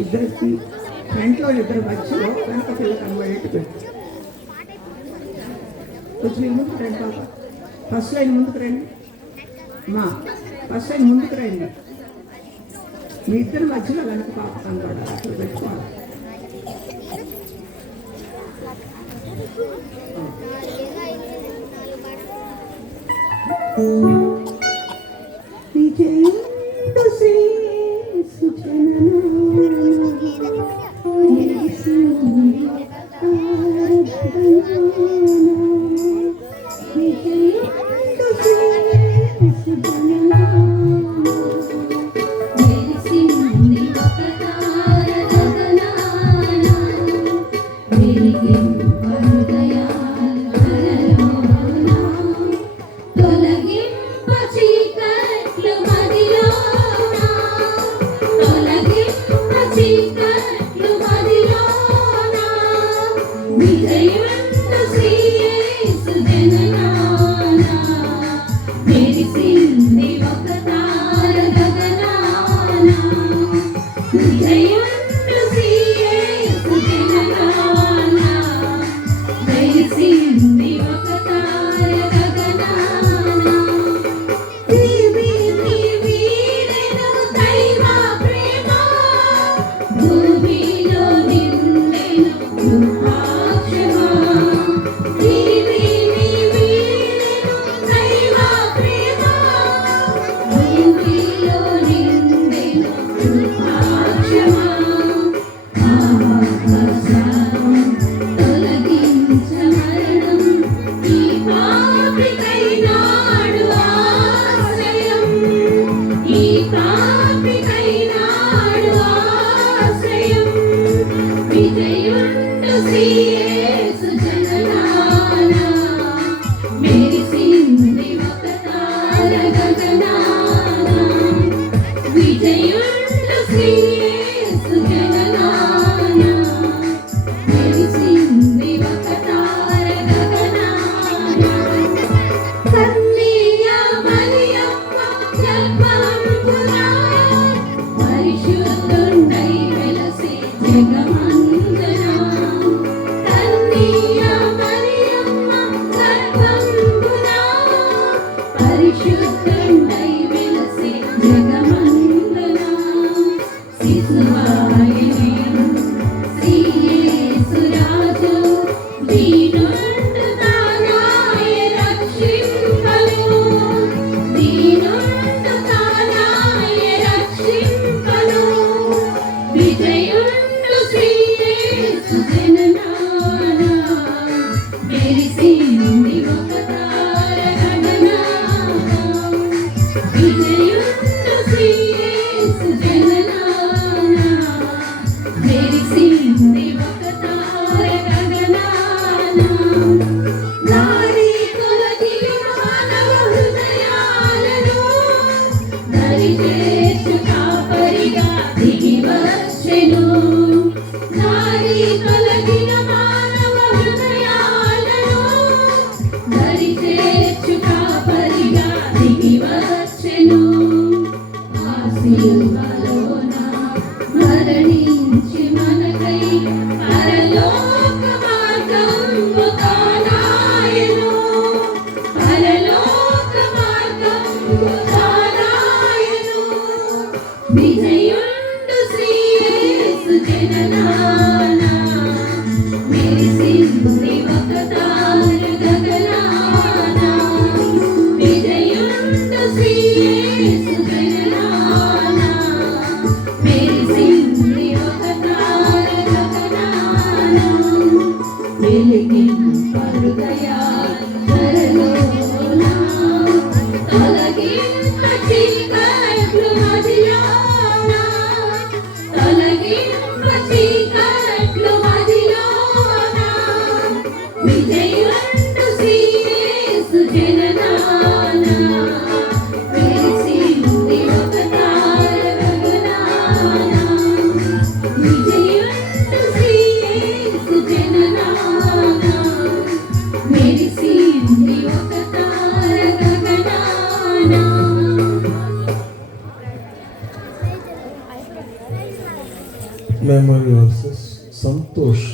ఇద్దరికి ఫ్రంట్లో ఇద్దరు మధ్యలో వెనక పిల్ల కనబడేట్టు పెట్టు. కొంచెం ముందుకు రండి పాప, ఫస్ట్ లైన్ ముందుకు రండి మా, ఫస్ట్ లైన్ ముందుకు రండి. మీ ఇద్దరు మధ్యలో వెనక పాప కనబడాలి, అక్కడ పెట్టుకోవాలి. శిశువాయనే శ్రీ యేసురాజు దీనుండు తానాయ రక్షింపను దీనుండు తానాయ రక్షింపను విజయుండు శ్రీ యేసు జననాన మెరిసింది ఒక తారగణన విజయుండు శ్రీ యేసు జననాన మెరిసింది ఒక తారగణన దారి తొలగిన మానవ హృదయాలను దరి చేర్చు కాపరిగా దిగి వచ్చెను దారి తొలగిన మానవ హృదయాలను దరి చేర్చు కాపరిగా దిగి వచ్చెను ఆ సిలువలోన మరణించి మనకై పరలోక మార్గము తానాయను పరలోక మార్గము తానాయను విజయుండు శ్రీ యేసు జననాన మెరిసింది ఒక తార గగనాన విజయుండు శ్రీ యేసు జననాన మెరిసింది ఒక తార గగనాన వెలిగింప హృదయాలలోన తొలగింప చీకట్లు మదిలోన తొలగింప చీకట్లు మదిలోన విజయుండు శ్రీ యేసు జననాన మెరిసింది ఒక తార గగనాన విజయుండు శ్రీ యేసు జననాన మెరిసింది ఒక తార గగనాన memory verses Santosh.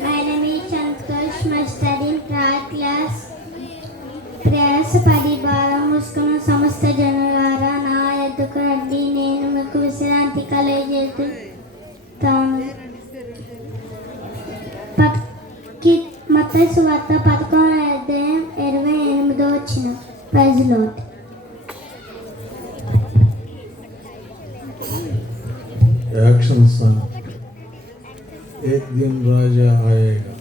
My name is Santosh. My studying third class. ప్రయాసపడి భారం మోసుకున్న సమస్త జనులారా నా ఎద్దుకు రండి, నేను మీకు విశ్రాంతి కలుగజేస్తాను. మత్తయి సువార్త 11:28 ప్రైజ్ లార్డ్. Action song. एक दिन राजा आएगा.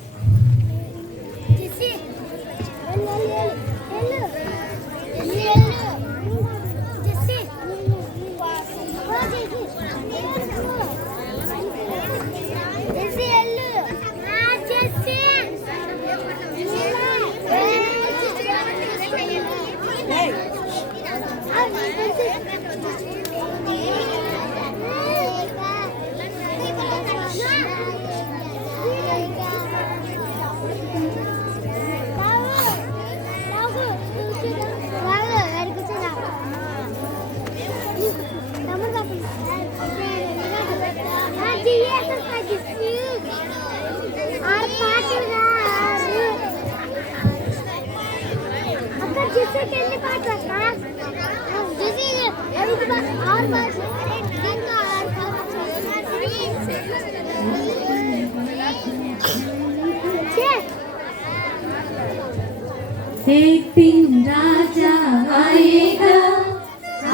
एक दिन राजा आएगा,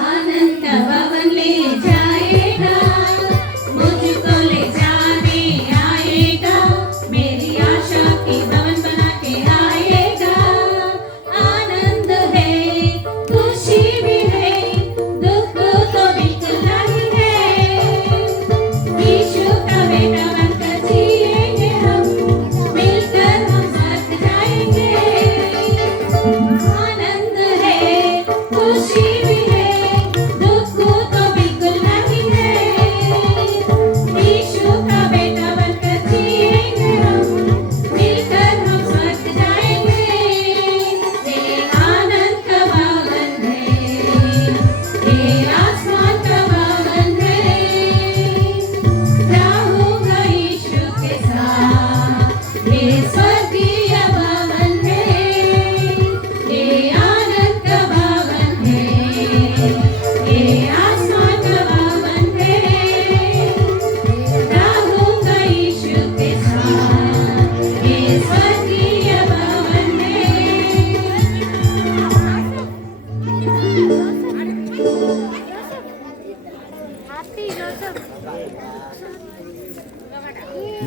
आनंद भवन ले जाएगा, मुझको ले जाने आएगा, मेरी आशा की भवन बना के आएगा। आनंद है, खुशी भी है, दुख तो बिल्कुल नहीं है। यीशु का बेटा बनकर जिएंगे हम, मिलकर हम साथ जाएंगे। आनंद है, खुशी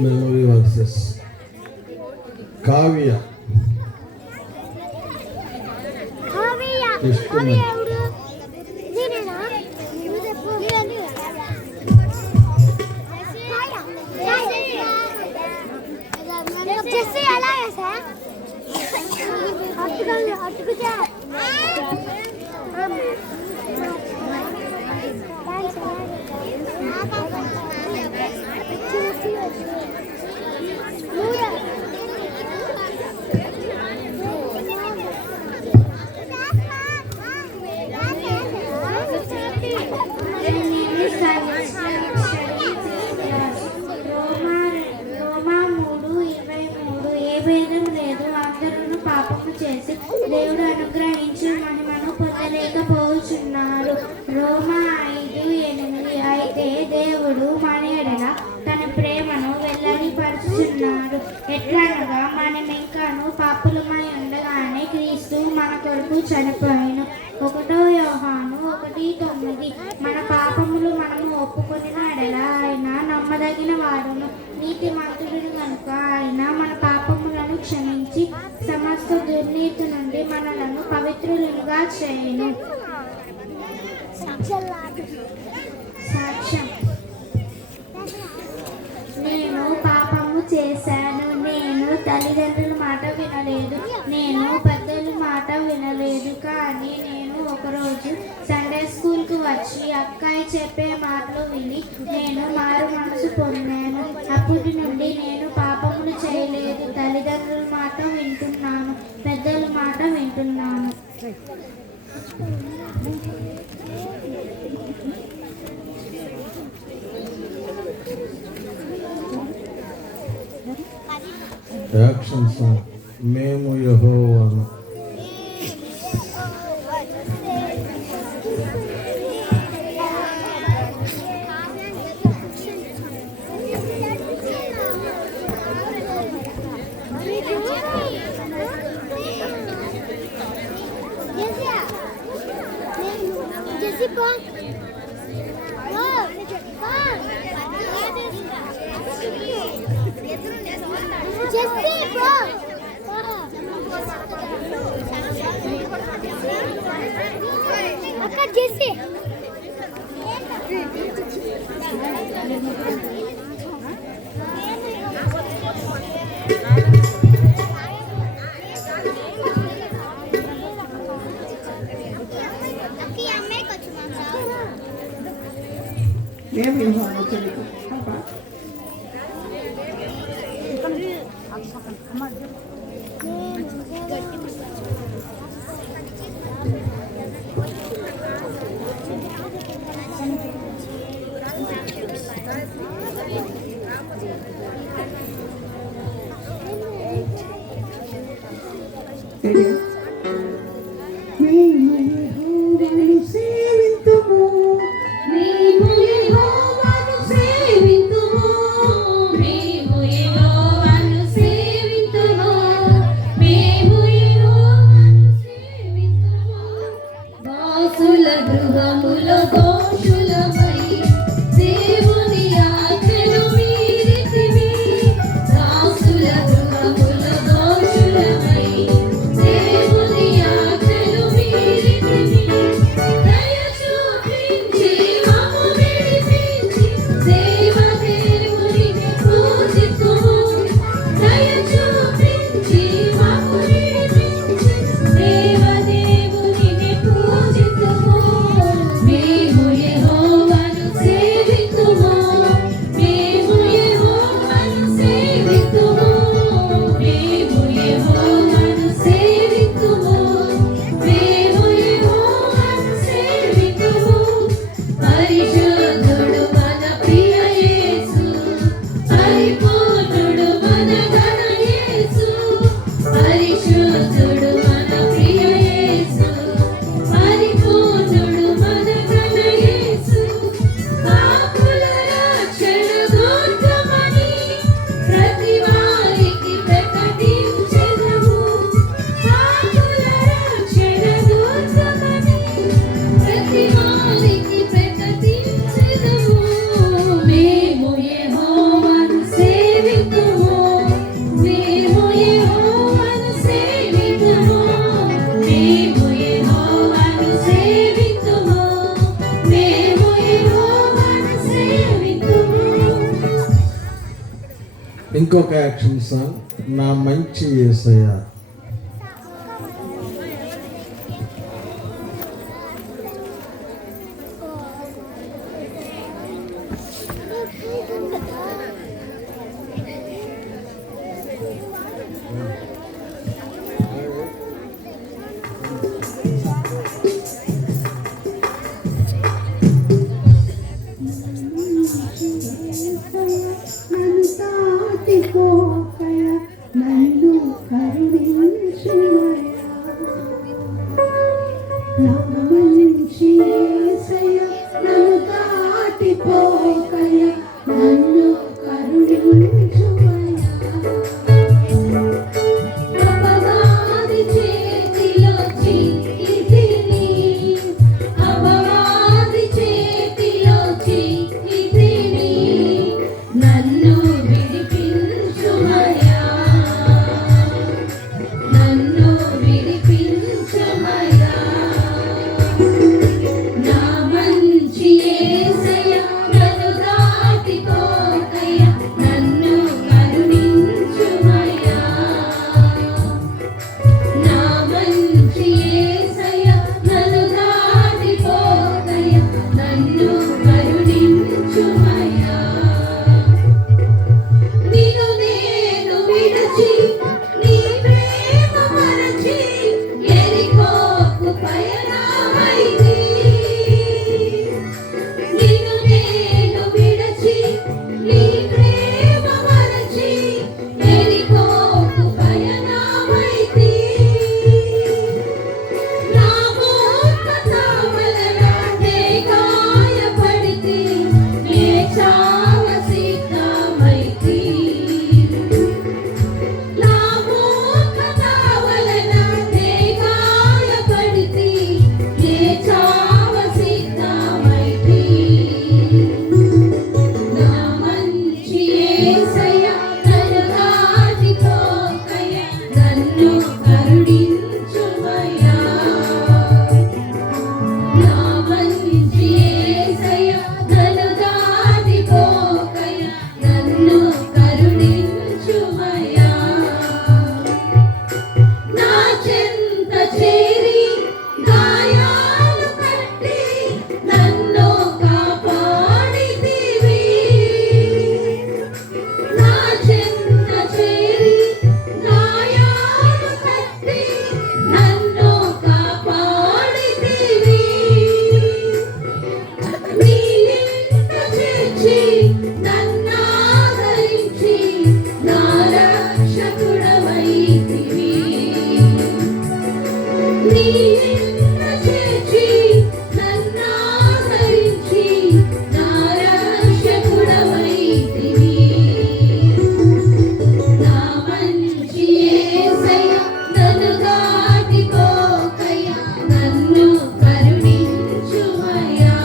మెమరీ వర్సెస్ కావ్య దేవుడు అనుగ్రహించి మహిమను పొందలేకపోతున్నారు. రోమా 5:8. అయితే దేవుడు మన ఎడల తన ప్రేమను వెల్లడిపరుచుచున్నాడు. ఎట్లనగా మనం ఇంకాను పాపులమై ఉండగానే క్రీస్తు మన కొరకు చనిపోయిన. 1 యోహాను 1:9. మన పాపములు మనము ఒప్పుకొనిన ఎడల ఆయన నమ్మదగిన వాడును, నీతిమంతుడు కనుక ఆయన మన పాపములను క్షమించి సమస్త దుర్నీతి నుండి మనలను పవిత్రులుగా చేయును. సాక్ష్యం. నేను పాపము చేశాను. నేను తల్లిదండ్రుల మాట వినలేదు, నేను పెద్దల మాట వినలేదు. కానీ నేను ఒకరోజు సండే స్కూల్కి వచ్చి అక్కాయి చెప్పే మాటలు విని నేను మారు మనసు పొందాను. అప్పటి నుండి నేను పాపములు చేయలేదు, తల్లిదండ్రుల మాట వింటున్నాను, పెద్దల మాట వింటున్నాను. యాక్షన్ సాంగ్ మేము యెహోవాను. ఏమి ఇవ్వాలి చెల్లికి మేము యెహోవా ఇంకొక యాక్షన్ సాంగ్, నా మంచి యేసయ్య. అపవాది చేతిలో చిక్కితిని, అపవాది చేతిలో చిక్కితిని, నన్ను విడిపించుమయ్యా, నన్ను విడిపించుమయ్యా. నా మంచి యేసయ్య నన్ను దాటిపోకయ్యా, నన్ను కరుణించుమయ్యా. నా మంచి యేసయ్య నన్ను దాటిపోకయ్యా, నన్ను కరుణించుమయ్యా. నిన్ను నేను విడచి నీ ప్రేమ మరచి ఎరికోకు పయనమైతి. నిన్ను నేను విడచి నీ ప్రేమ మరచి ఎరికోకు పయనమైతి. నా మూర్ఖత వలన నే గాయపడితి, నే చావ సిద్ధమైతి. నా మూర్ఖత వలన నే గాయపడితి, నే చావ సిద్ధమైతి. నా మంచి యేసయ్య నన్ను దాటిపోకయ్యా, నన్ను కరుణించుమయ్యా. నా మంచి యేసయ్య నన్ను దాటిపోకయ్యా, నన్ను కరుణించుమయ్యా. నా చెంత చేరి గాయాలు కట్టి నన్ను కాపాడితివి. నా చెంత చేరి గాయాలు కట్టి నన్ను కాపాడితివి. నీ ఇంట చేర్చి నన్నాదరించి నా రక్షకుడవైతివి. నీ ఇంట చేర్చి నన్నాదరించి నా రక్షకుడవైతివి. నా మంచి యేసయ్య నన్ను దాటిపోకయ్యా, నన్ను కరుణించుమయ్యా.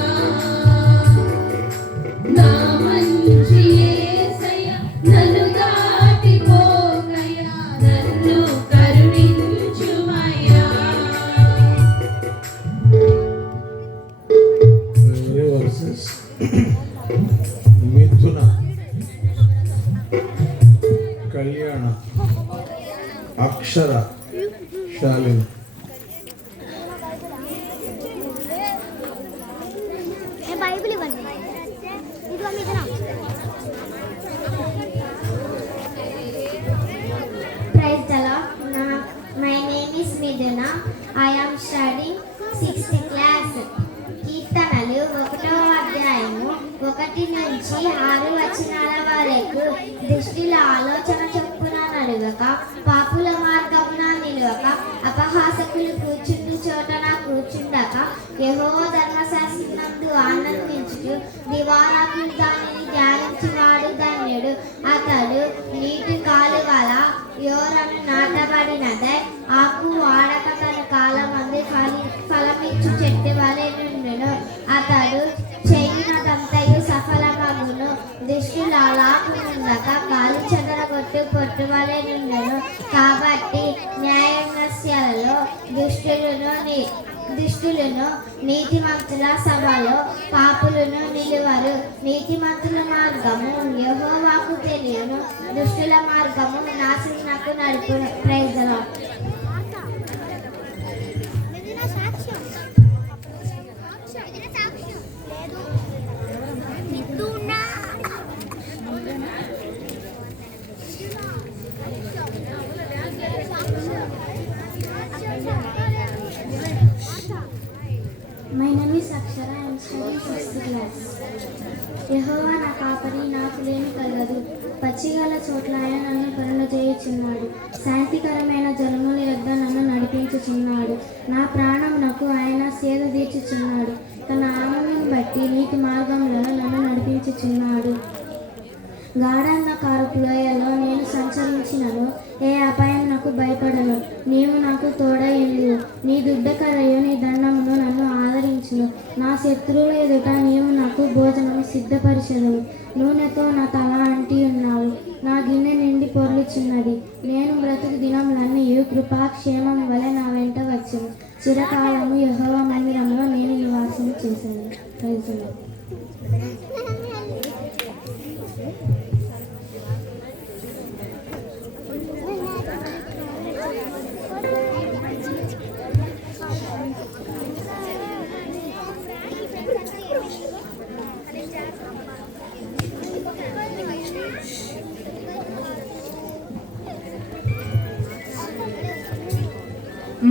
నా మంచి యేసయ్య నన్ను దాటిపోకయ్యా, నన్ను కరుణించుమయ్యా. వర్సెస్ మిథున, కళ్యాణ, అక్షర, శాలిని. బైబిల్ ఇవ్వండి. ఇదిగో మీద Praise the Lord. My name is Miduna. I am studying 6th class. కీర్తనలు 1వ అధ్యాయము 1 నుంచి 6 వచనాల వరకు. దుష్టుల ఆలోచన చొప్పున నడవక, పాపుల మార్గమున నిలవక, అపహాసకులు కూర్చుండు చోటన కూర్చుండక, యెహోవా ధర్మశాస్త్రమందు ఆనందించుచు దివారాత్రులు దానిని ధ్యానించువాడు ధన్యుడు. అతడు నీటి కాలువల యోరను నాటబడినదై ఆకు వాడక తన కాలమందు ఫలమిచ్చు చెట్టు వలె నుండును. అతడు చేయునదంతయు సఫలమగును. దుష్టుల అలాగుండక గాలి చెదరగొట్టు పొట్టు వలె నుండును. కాబట్టి న్యాయమస్యాలలో దుష్టులను నీతిమంతుల సభలో పాప పాపులను నిలువరు. నీతిమంతుల మార్గము యెహోవాకు తెలియను, దుష్టుల మార్గము నాశనకు నడుపును. Praise the lord. My name is Akshara. I am studying 6th class. యెహోవా నా కాపరి, నాకు లేమి కలగదు. పచ్చిగల చోట్ల ఆయన నన్ను కరుణ చేయుచున్నాడు. శాంతికరమైన జలముల యొద్ద నన్ను నడిపించుచున్నాడు. నా ప్రాణమునకు ఆయన సేద తీర్చుచున్నాడు. తన ఆనందం బట్టి నీతి మార్గంలో నన్ను నడిపించుచున్నాడు. గాఢాంధకారపు లోయలో నేను సంచరించినను, ఏ అపాయం నాకు భయపడను. నీవు నాకు తోడైండు. నీ దుడ్డకరయు నీ దండమును నన్ను ఆదరించును. నా శత్రువుల ఎదుట నీవు నాకు భోజనము సిద్ధపరిచెదవు. నూనెతో నా తల అంటి ఉన్నావు. నా గిన్నె నిండి పొర్లుచున్నది. నేను బ్రతుకు దినములన్నీ కృపాక్షేమం వలె నా వెంట వచ్చును. చిరకాలము యెహోవా మందిరంలో నేను నివాసం చేశాను. Praise the lord.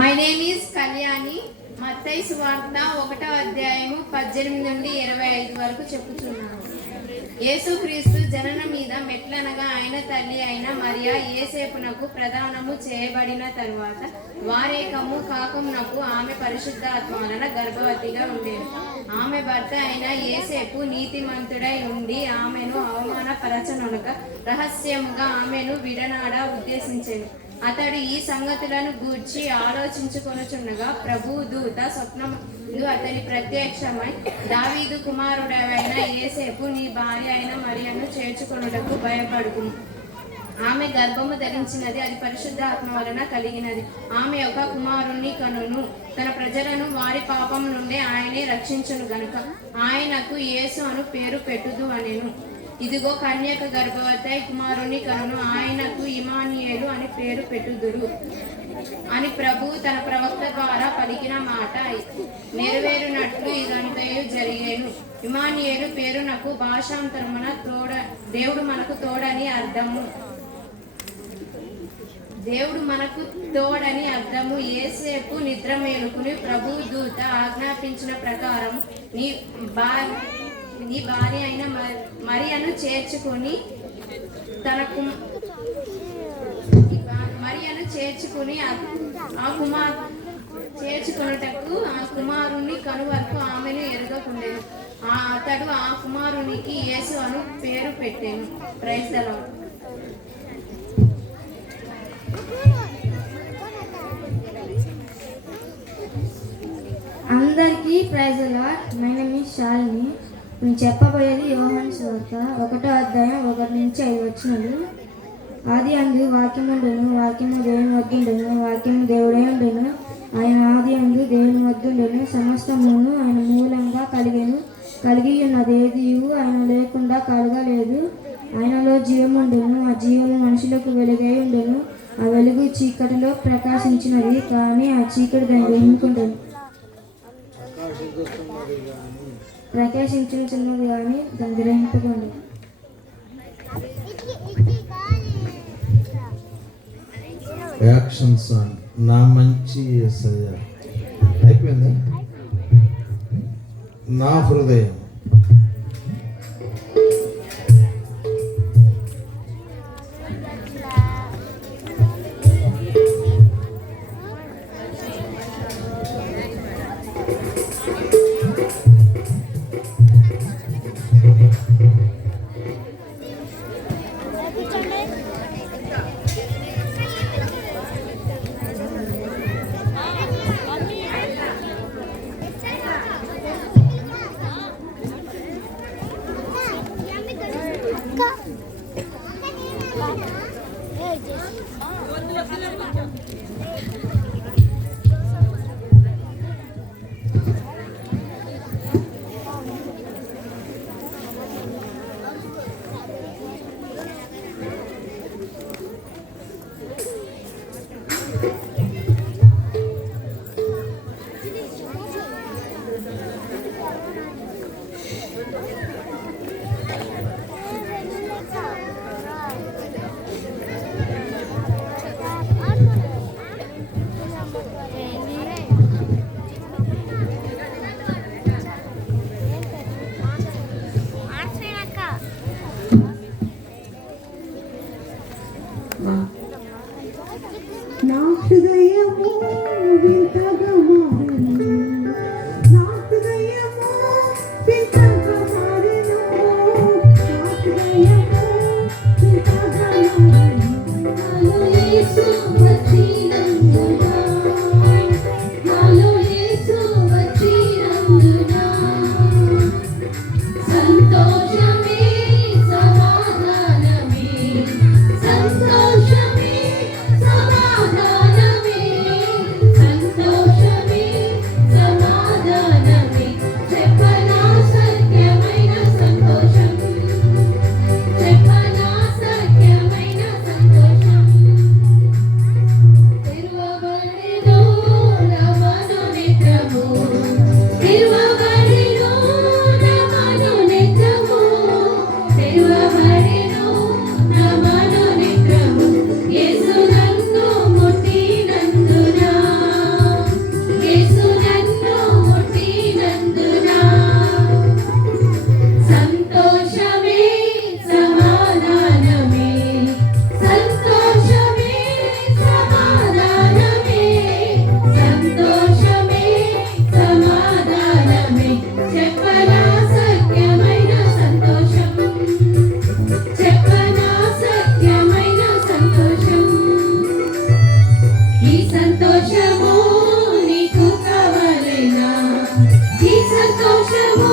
My name is Kalyani. మత్తయి సువార్త 1వ అధ్యాయము 18 నుండి 25 వరకు చెప్పుచున్నాను. యేసుక్రీస్తు జనన మీద మెట్లనగా ఆయన తల్లి అయిన మరియా యేసేపునకు ప్రదానము చేయబడిన తరువాత వారేకము కాకమునకు ఆమె పరిశుద్ధాత్మ వలన గర్భవతిగా ఉండేది. ఆమె భర్త అయిన యేసేపు నీతిమంతుడై ఉండి ఆమెను అవమానపరచనొనక రహస్యముగా ఆమెను విడనాడ ఉద్దేశించెను. అతడు ఈ సంగతులను గూర్చి ఆలోచించుకొనుచుండగా ప్రభువు దూత స్వప్నమందు అతని ప్రత్యక్షమై, దావీదు కుమారుడైన యేసేపు, నీ భార్య అయిన మరియను చేర్చుకొనుటకు భయపడుకుము. ఆమె గర్భము ధరించినది, అది పరిశుద్ధాత్మ వలన కలిగినది. ఆమె ఒక కుమారుణ్ణి కనును. తన ప్రజలను వారి పాపం నుండి ఆయనే రక్షించును గనుక ఆయనకు యేసు అను పేరు పెట్టుదు అనెను. ఇదిగో కన్యక గర్భవతి కుమారుని కనును, ఆయనకు ఇమానుయేలు అని పేరు పెట్టుదురు అని ప్రభువు తన ప్రవక్త ద్వారా పలికిన మాట నెరవేరునట్లు ఇదంతయు జరిగేను. ఇమానుయేలు పేరునకు భాషాంతరమున దేవుడు మనకు తోడని అర్థము. దేవుడు మనకు తోడని అర్థము. యేసేపు నిద్ర మేలుకుని ప్రభువు దూత ఆజ్ఞాపించిన ప్రకారం నీ భార్య అయిన మరియను చేర్చుకుని చేర్చుకున్నటకు ఆ కుమారుని కను వరకు ఆమెను ఎరగకుండేను. అతడు ఆ కుమారునికి యేసు అను పేరు పెట్టాను. Praise the lord. అందరికీ praise the lord. My name is Shalini. నేను చెప్పబోయేది యోహాను సువార్త 1వ అధ్యాయం 1 నుంచి 5 వచనాలు. ఆది అందు వాక్యముండును, వాక్యము దేవుని వద్దుండును, వాక్యము దేవుడే ఉండును. ఆయన ఆది అందు దేవుని వద్దుండును. సమస్తమును ఆయన మూలంగా కలిగి ఉన్నదేదియు ఆయన లేకుండా కలగలేదు. ఆయనలో జీవముండును, ఆ జీవము మనుషులకు వెలుగై ఉండును. ఆ వెలుగు చీకటిలో ప్రకాశించినది, కానీ ఆ చీకటి దాన్ని గ్రహించుకుంటుంది. ప్రకాశించుచున్నది కానీ దాన్ని గ్రహింపకండి. యాక్షన్ సాంగ్ నా మంచి యేసయ్య అయిపోయింది. నా హృదయం సంతోషమే సమాధానమే సంతోషమే సమాధానమే సంతోషమే సమాధానమే చెప్పనా సత్యమైన సంతోషం చెప్పనా సత్యమైన సంతోషం ఈ సంతోషము నీకు కావాలేనా ఈ సంతోషము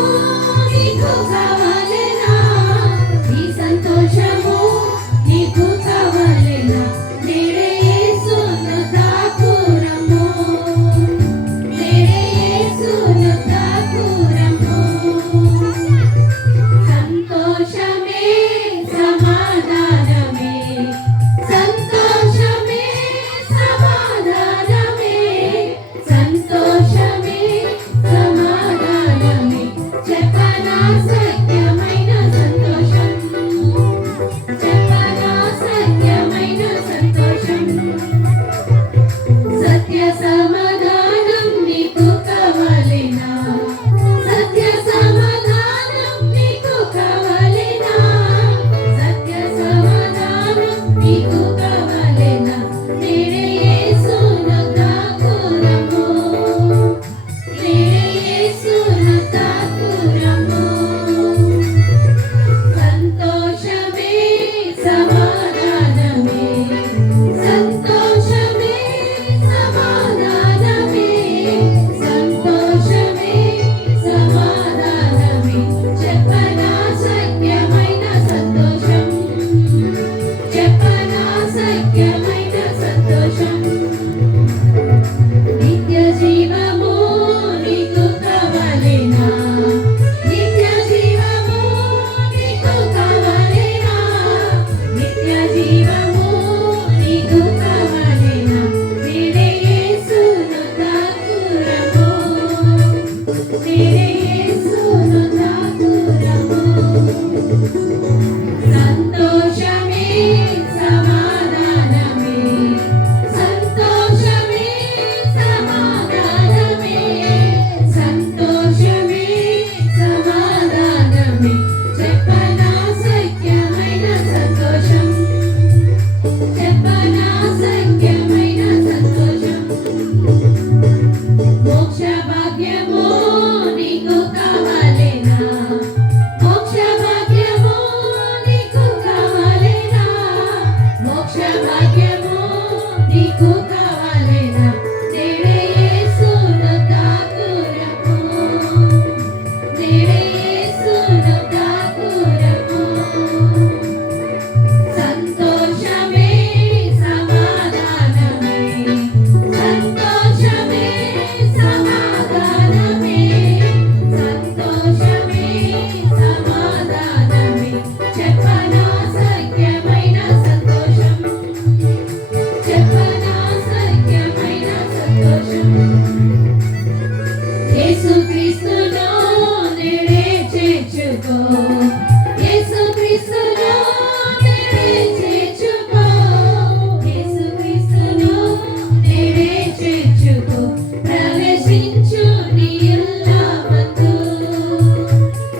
నీకు కావాలేనా ఈ సంతోషము నీకు కావాలేనా నేడే యేసును తాకురము నేడే యేసును తాకురము సంతోషమే సమాధానమే సంతోషమే సమాధానమే సంతోషమే సమాధానమే చెప్పనా సత్యమైన సంతోషం చెప్పనా సత్యమైన సంతోషం సత్య సమాధానం నీకు కావాలేనా సత్య సమాధానం నీకు కావాలేనా సత్య సమాధానం నీకు కావాలేనా నేడే యేసును తాకురము నేడే యేసును తాకురము సంతోషమే సమాధానమే సంతోషమే సమాధానమే సంతోషమే సమాధానమే చెప్పనా సత్యమైన సంతోషం చెప్పనా సత్యమైన సంతోషం నిత్య జీవము నీకు కావాలేనా నిత్య జీవము నీకు కావాలేనా నిత్య జీవము నీకు కావాలేనా నేడే యేసును తాకురము నేడే యేసును తాకురము సంతోషమే సమాధానమే సంతోషమే సమాధానమే సంతోషమే సమాధానమే చెప్పనా సత్యమైన సంతోషం చెప్పనా సత్యమైన సంతోషం మోక్ష భాగ్యము నీకు కావాలేనా మోక్ష భాగ్యము నీకు కావాలేనా మోక్ష భాగ్యము నీకు కావాలేనా నేడే యేసును తాకురము నేడే యేసును తాకురము సంతోషమే సమాధానమే సంతోషమే సమాధానమే సంతోషమే సమాధానమే చెప్పనా సత్యమైన సంతోషం చెప్పనా సత్యమైన సంతోషం యేసుక్రీస్తులో నేడే చేర్చుకో యేసుక్రీస్తులో నేడే చేర్చుకో యేసుక్రీస్తులో నేడే చేర్చుకో ప్రవేశించు నీ ఉల్లామందు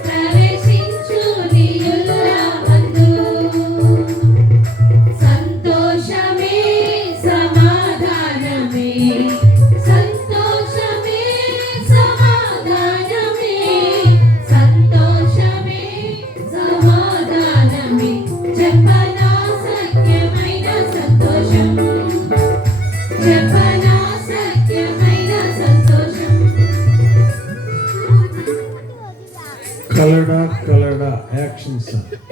ప్రవేశించు నీ ఉల్లామందు సంతోషమే సమాధానమే సంతోషమే సమాధానమే సంతోషమే సమాధానమే చెప్పనా సత్యమైన సంతోషం చెప్పనా సత్యమైన సంతోషం కలడా యాక్షన్ సార్. కలడా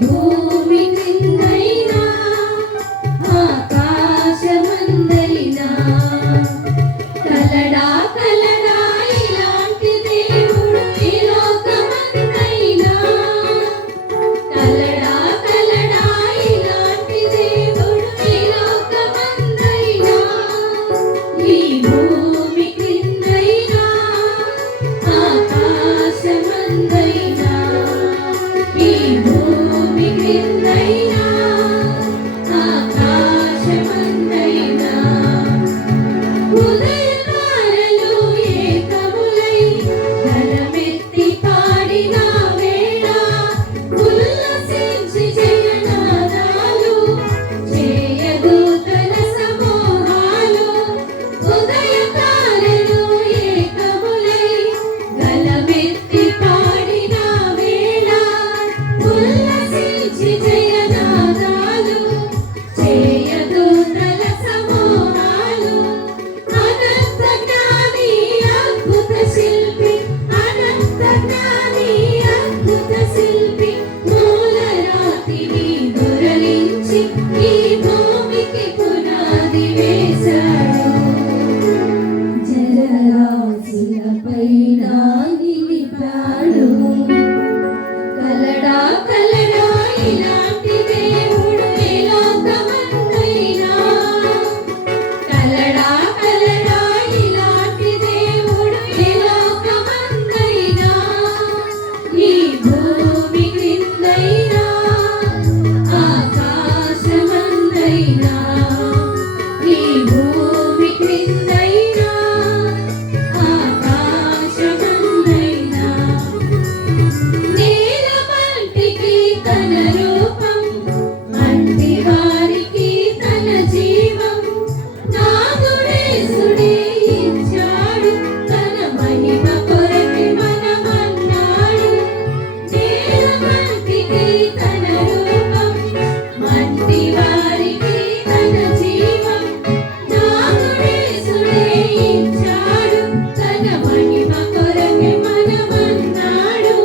భూమి క్రిందైనా ఆకాశమందైనా కలడా కలడా ఇలాంటి దేవుడు ఈ లోకమందైనా కలడా కలడా ఇలాంటి దేవుడు ఈ లోకమందైనా ఈ భూమి క్రిందైనా ఆకాశమందైనా ఈ భూమి క్రిందైనా ఆకాశమందైనా ఉదయతారలు ఏకములై గలమెత్తి పాడిన వేళ ఉల్లసించి జయనాదాలు చేయదూతల సమూహాలు ఉదయతారలు ఏకములై గలమెత్తి పాడిన వేళ ఉల్లసించి జయనాదాలు చేయదూతల సమూహాలు అనంత జ్ఞాని అద్భుత శిల్పి అనంత జ్ఞాని అద్భుత శిల్పి మూలరాతిని దొరలించి ఈ భూమికి పునాది వేశాడు జలరాశులపైన నిలిపాడు కలడా కలడా ఇలాంటి దేవుడు ఈ లోకమందైనా కలడా కలడా ఇలాంటి దేవుడు ఈ లోకమందైనా ఈ భూమి క్రిందైనా ఆకాశమందైనా ఈ భూమి క్రిందైనా ఆకాశమందైనా నేల మంటికి తన రూపం మంటి వారికి తన జీవం నాదుడేసుడే ఇచ్చాడు తన మహిమ కొరకి మనమన్నాడు నేల మంటికి తన రూపం మంటి వారికి తన జీవం నాదుడేసుడే ఇచ్చాడు తన మహిమ కొరకి మనమన్నాడు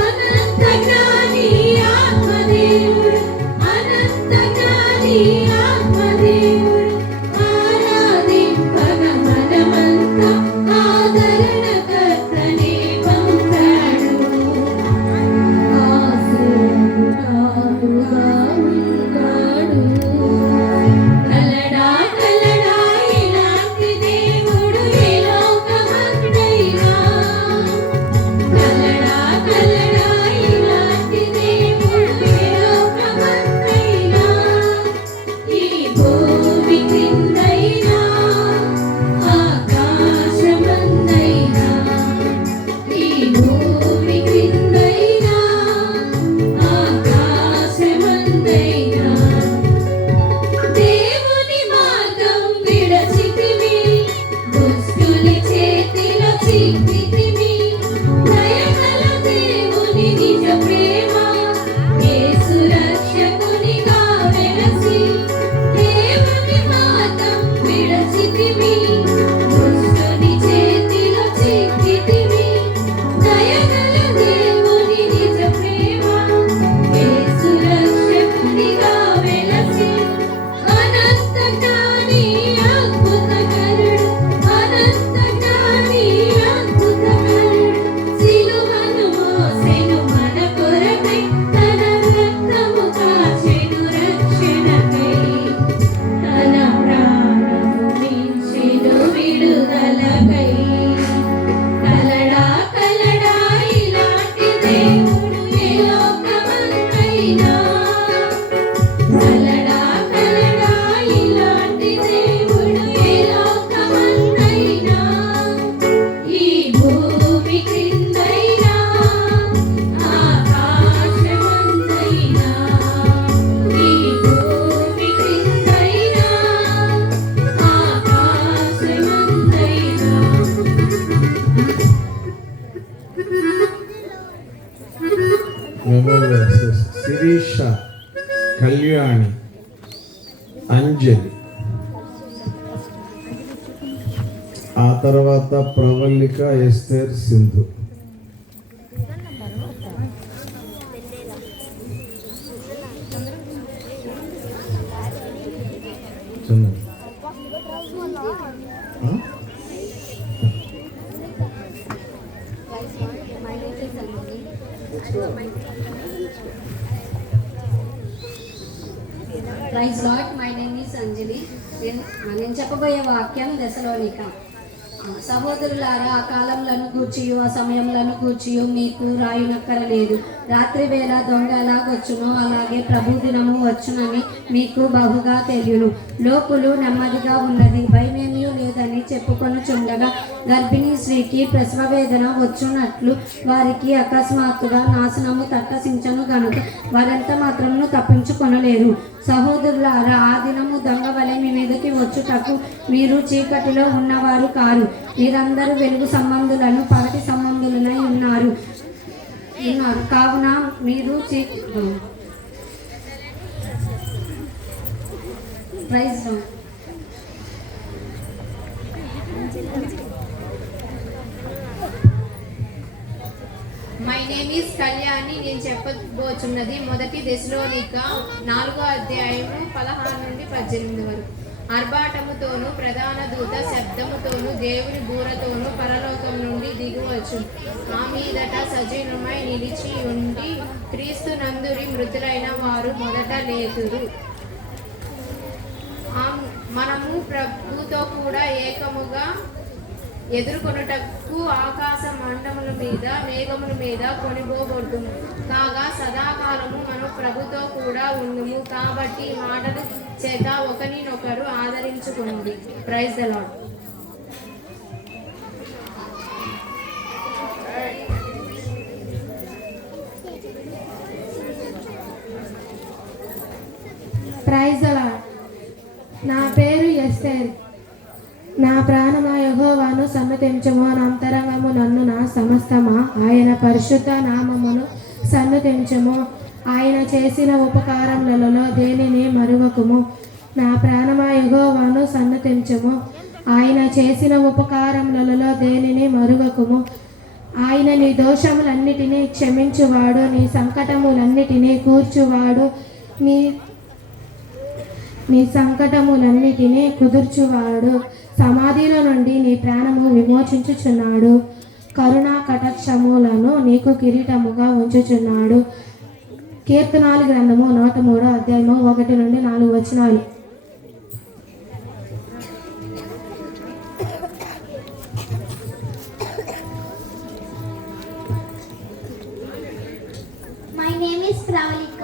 అనంత జ్ఞాని ఆత్మదేవుడు అనంత జ్ఞాని ఆత్మదేవుడు ఆరాధింపగ మనమంతా ఆదరణకర్తనే పంపాడు ఆశ్రయముగా ఉన్నాడు కలడా కలడా ఇలాంటి దేవుడు ఈ లోకమందైనా కలడా కలడా ఇలాంటి దేవుడు ఈ లోకమందైనా ఈ భూమి క్రిందైనా ఆకాశమందైనా ఈ భూమి క్రిందైనా ఆకాశమందైనా దేవుని మార్గం విడచితిమి దుష్టుని చేతిలో చిక్కితిమి దయగల దేవుని నిజ ప్రేమ యేసు రక్షకునిగా వెలసి దేవుని మార్గం విడచితిమి దుష్టుని చేతిలో చిక్కితిమి దయగల దేవుని నిజ ప్రేమ యేసు రక్షకునిగా వెలసి అనంత జ్ఞాని అద్భుతకరుడు అనంత జ్ఞాని అద్భుతకరుడు సిలువను మోసెను మన కొరకై తన రక్తము కాచెను రక్షణకై తన ప్రాణము మించెను విడుదలకై కలడా కలడా ఇలాంటి దేవుడు ఈ లోకమందైనా కలడా కలడా ఇలాంటి దేవుడు ఈ లోకమందైనా ఈ భూమి క్రిందైనా ఆకాశమందైనా ఈ భూమి క్రిందైనా ఆకాశమందైనా మెమోరియల్స్ శిరీష, కళ్యాణి, అంజలి, ఆ తర్వాత ప్రవల్లిక, ఎస్తేర్, సింధు. చిన్న praise lord, my name is Anjali. నేను చెప్పబోయే వాక్యం దశలోనిక. సహోదరులారా, ఆ కాలంలను కూర్చియు ఆ సమయంలను కూర్చియు మీకు రాయునక్కరలేదు. రాత్రి వేళ దొంగ ఎలాగొచ్చునో అలాగే ప్రభు దినము వచ్చునని మీకు బహుగా తెలియను. లోకులు నెమ్మదిగా ఉన్నది, భయమేమీ లేదని చెప్పుకొనుచుండగా గర్భిణీ స్త్రీకి ప్రసవ వేదన వచ్చున్నట్లు వారికి అకస్మాత్తుగా నాశనము తట్టసించను గనుక వారెంత మాత్రమును తప్పించుకొనలేరు. సహోదరులారా, ఆ దినము దొంగ వలె మీ మీదకి వచ్చుటకు మీరు చీకటిలో ఉన్నవారు కారు. మీరందరూ వెలుగు సంబంధులను పగటి సంబంధులనై ఉన్నారు. కావున మీరు praise lord. My name is Kalyani. నేను చెప్పబోచున్నది మొదటి దశలోనిక 4వ అధ్యాయము 16 నుండి 18 వరకు. ఆర్భాటముతోనూ ప్రధాన దూత శబ్దముతోనూ దేవుని బూరతోనూ పరలోకం నుండి దిగువచ్చు. ఆ మీదట సజీవమై నిలిచి ఉండి క్రీస్తు నందురి మృతులైన వారు మొదట లేతురు. మనము ప్రభుతో కూడా ఏకముగా ఎదుర్కొనుటకు ఆకాశ మండముల మీద మేఘముల మీద కొనిపోబడుతుంది. కాగా సదాకాలము మనం ప్రభుతో కూడా ఉండుము. కాబట్టి ఈ మాటల చేత ఒకరినొకరు ఆదరించుకున్నది. Praise the lord. Praise the lord. నా పేరు ఎస్తేర్. నా ప్రాణమా యెహోవాను సన్నుతించుము, నా అంతరంగము నన్ను నా సమస్తమా ఆయన పరిశుద్ధ నామమును సన్నుతించుము. ఆయన చేసిన ఉపకారములలో దేనిని మరువకుము. నా ప్రాణమా యెహోవాను సన్నుతించుము, ఆయన చేసిన ఉపకారములలో దేనిని మరువకుము. ఆయన నీ దోషములన్నిటినీ క్షమించువాడు, నీ సంకటములన్నిటినీ కూర్చువాడు, నీ సంకటములన్నిటినీ కుదుర్చువాడు. సమాధిలో నుండి నీ ప్రాణము విమోచించుచున్నాడు. కరుణా కటాక్షములను నీకు కిరీటముగా ఉంచుచున్నాడు. కీర్తనాల గ్రంథము 103వ అధ్యాయము 1 నుండి 4 వచనాలు. My name is Pravalika.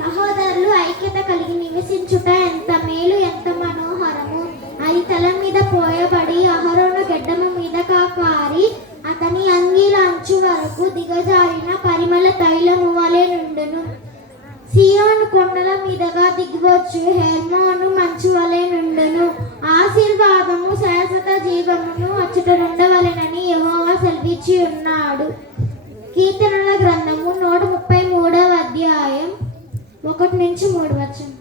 సహోదరులు ఐక్యత కలిగి నివసించుట ఎంత మేలు, ఎంత మనోహరము. అది తల మీద పోయబడి అహరోను గెడ్డము మీద కాకారి అతని అంగీల అంచు వరకు దిగజారిన పరిమళ తైలము వలె నుండును. సియోను కొండల మీదగా దిగివచ్చు హెర్మోను మంచు వలె నుండును. ఆశీర్వాదము శాశ్వత జీవమును అచ్చుట నుండవలెనని యెహోవా సెలవిచ్చి ఉన్నాడు. కీర్తనల గ్రంథము 133వ అధ్యాయం 1 నుంచి 3 వచనం.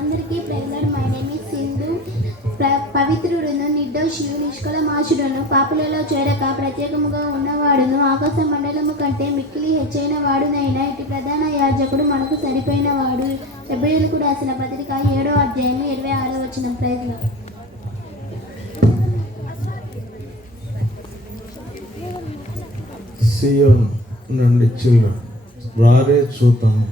అందరికీ praise lord. My name is Sindhu. పవిత్రుడును నిర్దోషియు నిష్కళమాషుడును పాపులలో చేరక ప్రత్యేకముగా ఉన్నవాడును ఆకాశ మండలము కంటే మిక్కిలి హెచ్చైన వాడునైనా ఇటు ప్రధాన యాజకుడు మనకు సరిపోయిన వాడు. హెబ్రీయులకు రాసిన పత్రిక 7వ అధ్యాయం 26వ వచనం. Praise lord. సియోన్ నుండి చిల్డ్రన్ రారే చూతాము.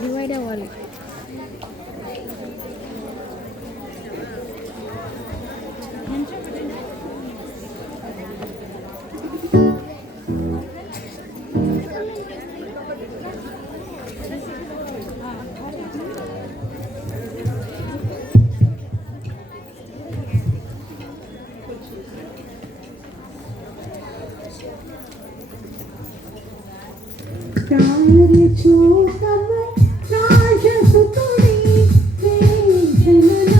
డివైడ్ అవ్వాలి. చూడము రాజసుతుడి వేదననామ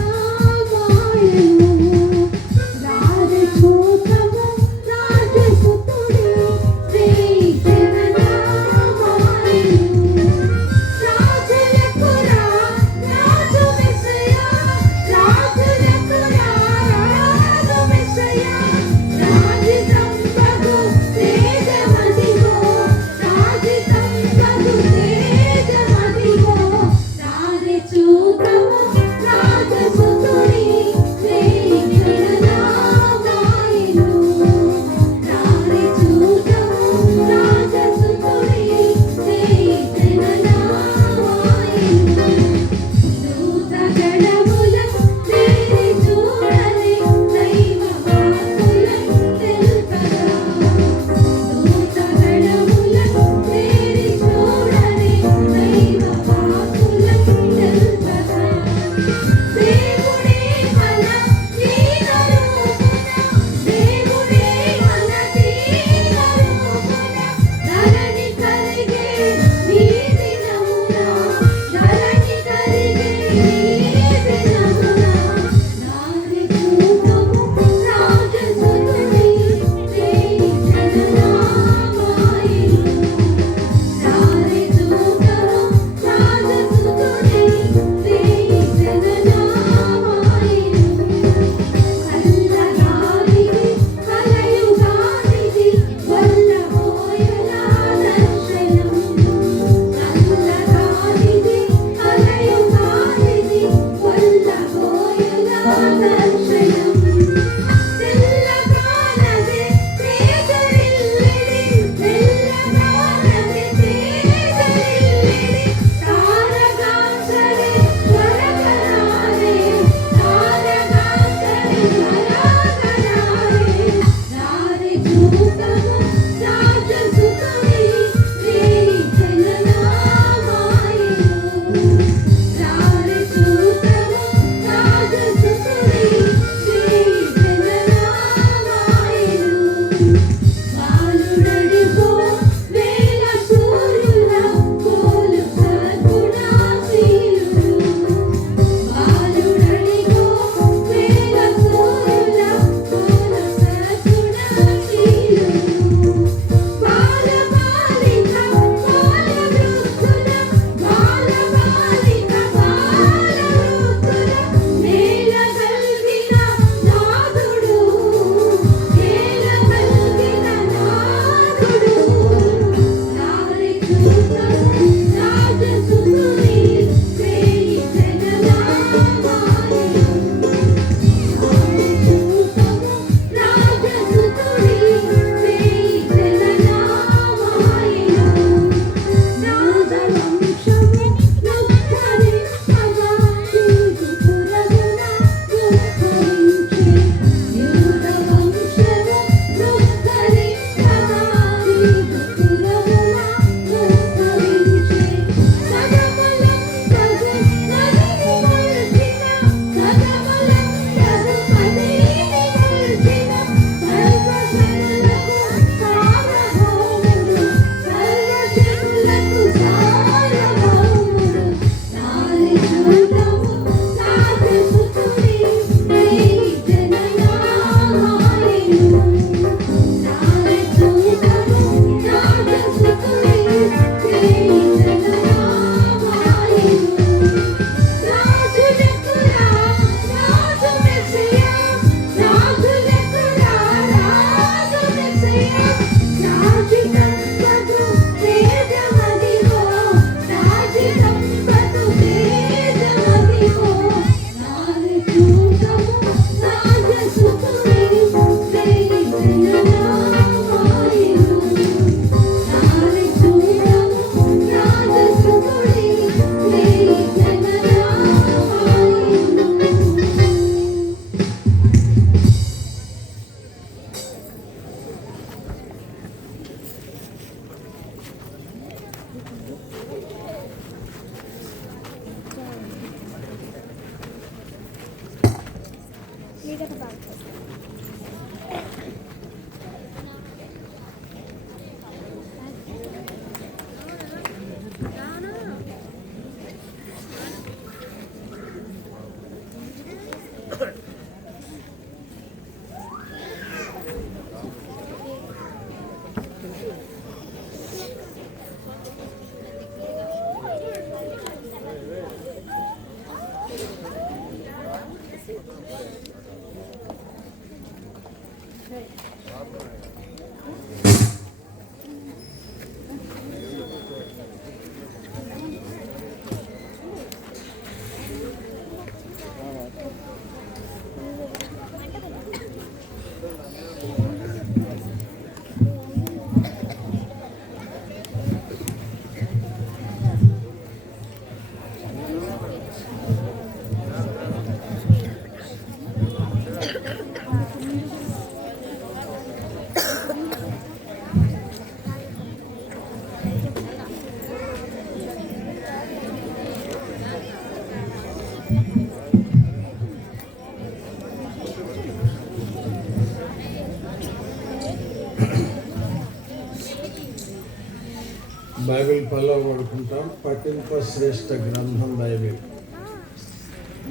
బైబిల్ పలో పడుకుంటాం. పఠింప శ్రేష్ఠ గ్రంథం బైబిల్,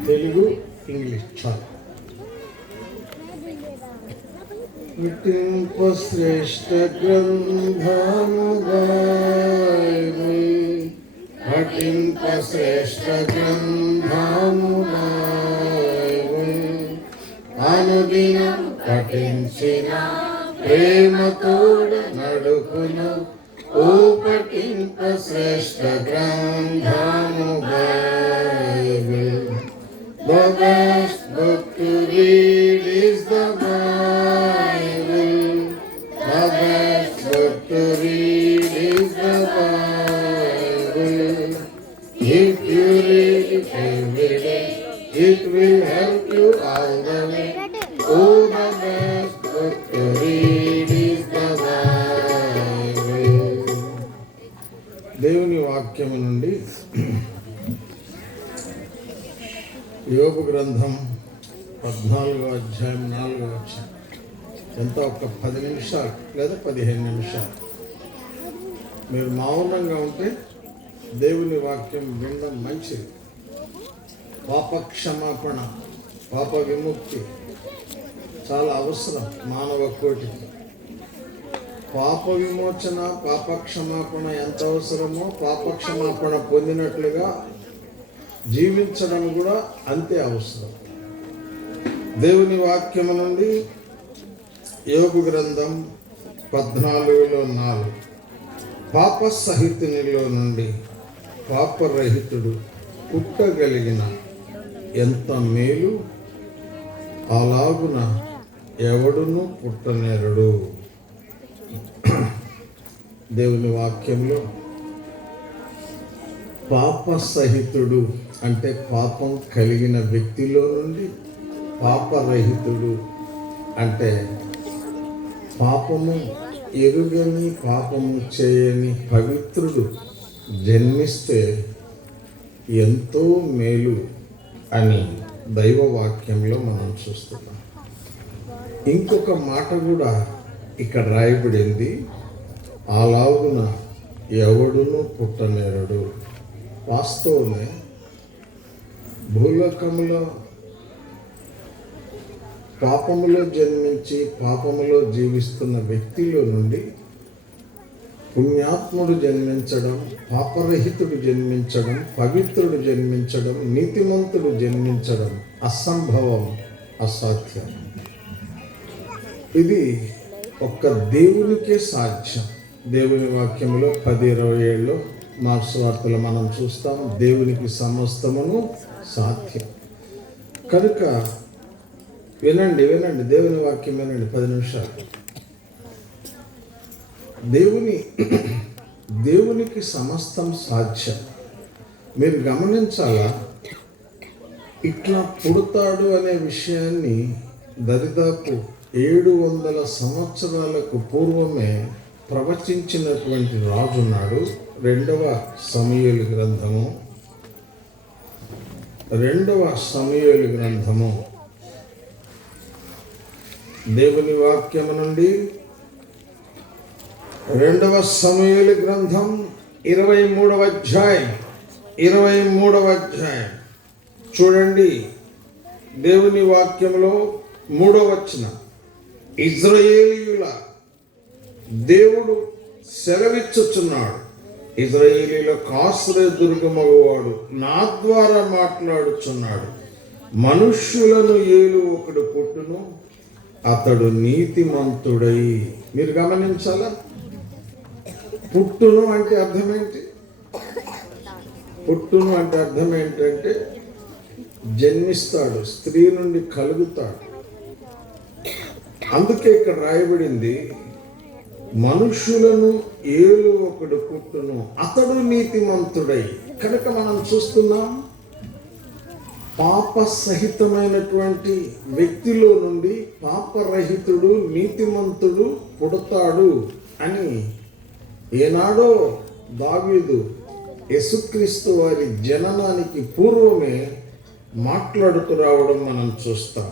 తెలుగు ఇంగ్లీష్ చాలు. పఠింప శ్రేష్ఠ గ్రంథము బైబిల్, పఠింప శ్రేష్ఠ గ్రంథము బైబిల్, అనుదినం పఠించిన ప్రేమతోడు నడుపును. ఓ పఠింప శ్రేష్ఠ గ్రంథము Bible. The best book to read is the Bible. The best book to read is the Bible. If you read it every day, it will help you all the way. Oh, the best book to read is the Bible. దేవుని వాక్యము నుండి యోబు గ్రంథం 14వ అధ్యాయం 4వ వచనం. ఎంత ఒక 10 నిమిషాలు లేదా 15 నిమిషాలు మీరు మౌనంగా ఉంటే దేవుని వాక్యం వినడం మంచిది. పాప క్షమాపణ, పాప విముక్తి చాలా అవసరం మానవ కోటికి. పాప విమోచన, పాప క్షమాపణ ఎంత అవసరమో పాప క్షమాపణ పొందినట్లుగా జీవించడం కూడా అంతే అవసరం. దేవుని వాక్యము నుండి యోబు గ్రంథం 14లో 4. పాప సహితునిలో నుండి పాపరహితుడు పుట్టగలిగిన ఎంత మేలు, అలాగున ఎవడును పుట్టనేరడు. దేవుని వాక్యంలో పాప సహితుడు అంటే పాపం కలిగిన వ్యక్తిలో నుండి పాపరహితుడు అంటే పాపము ఎరుగని, పాపము చేయని పవిత్రుడు జన్మిస్తే ఎంతో మేలు అని దైవ వాక్యంలో మనం చూస్తున్నాం. ఇంకొక మాట కూడా ఇక్కడ రాయబడింది, అలాగున ఎవడును పుట్టనేరడు. వాస్తవమే, భూలోకములో పాపములో జన్మించి పాపములో జీవిస్తున్న వ్యక్తిలో నుండి పుణ్యాత్ముడు జన్మించడం, పాపరహితుడు జన్మించడం, పవిత్రుడు జన్మించడం, నీతిమంతుడు జన్మించడం అసంభవం, అసాధ్యం. ఇది ఒక్క దేవునికే సాధ్యం. దేవుని వాక్యంలో 10:27 మార్క్స్ వార్తలు మనం చూస్తాం, దేవునికి సమస్తమును సాధ్యం. కనుక వినండి దేవుని వాక్యం వినండి 10 నిమిషాలు. దేవునికి సమస్తం సాధ్యం. మీరు గమనించాలా, ఇట్లా పుడతాడు అనే విషయాన్ని దరిదాపు 700 సంవత్సరాలకు పూర్వమే ప్రవచించినటువంటి రాజున్నాడు. 2వ సమూయేలు గ్రంథము దేవుని వాక్యము నుండి 2వ సమూయేలు గ్రంథం 23వ అధ్యాయం చూడండి. దేవుని వాక్యంలో 3వ వచనం, ఇజ్రాయేలీయుల దేవుడు సెలవిచ్చుచున్నాడు, ఇజ్రాయేలీయులకు ఆశ్రయ దుర్గమగువాడు నా ద్వారా మాట్లాడుచున్నాడు. మనుష్యులను ఏలు ఒకడు పుట్టును, అతడు నీతిమంతుడై. మీరు గమనించాలా, పుట్టును అంటే అర్థం ఏంటి? పుట్టును అంటే అర్థం ఏంటంటే జన్మిస్తాడు, స్త్రీ నుండి కలుగుతాడు. అందుకే ఇక్కడ రాయబడింది, మనుషులను ఏలు ఒకడు పుట్టును, అతడు నీతిమంతుడై. కనుక మనం చూస్తున్నాం, పాప సహితమైనటువంటి వ్యక్తిలో నుండి పాపరహితుడు, నీతిమంతుడు పుడతాడు అని ఏనాడో దావీదు యేసుక్రీస్తు వారి జననానికి పూర్వమే మాట్లాడుతూ రావడం మనం చూస్తాం.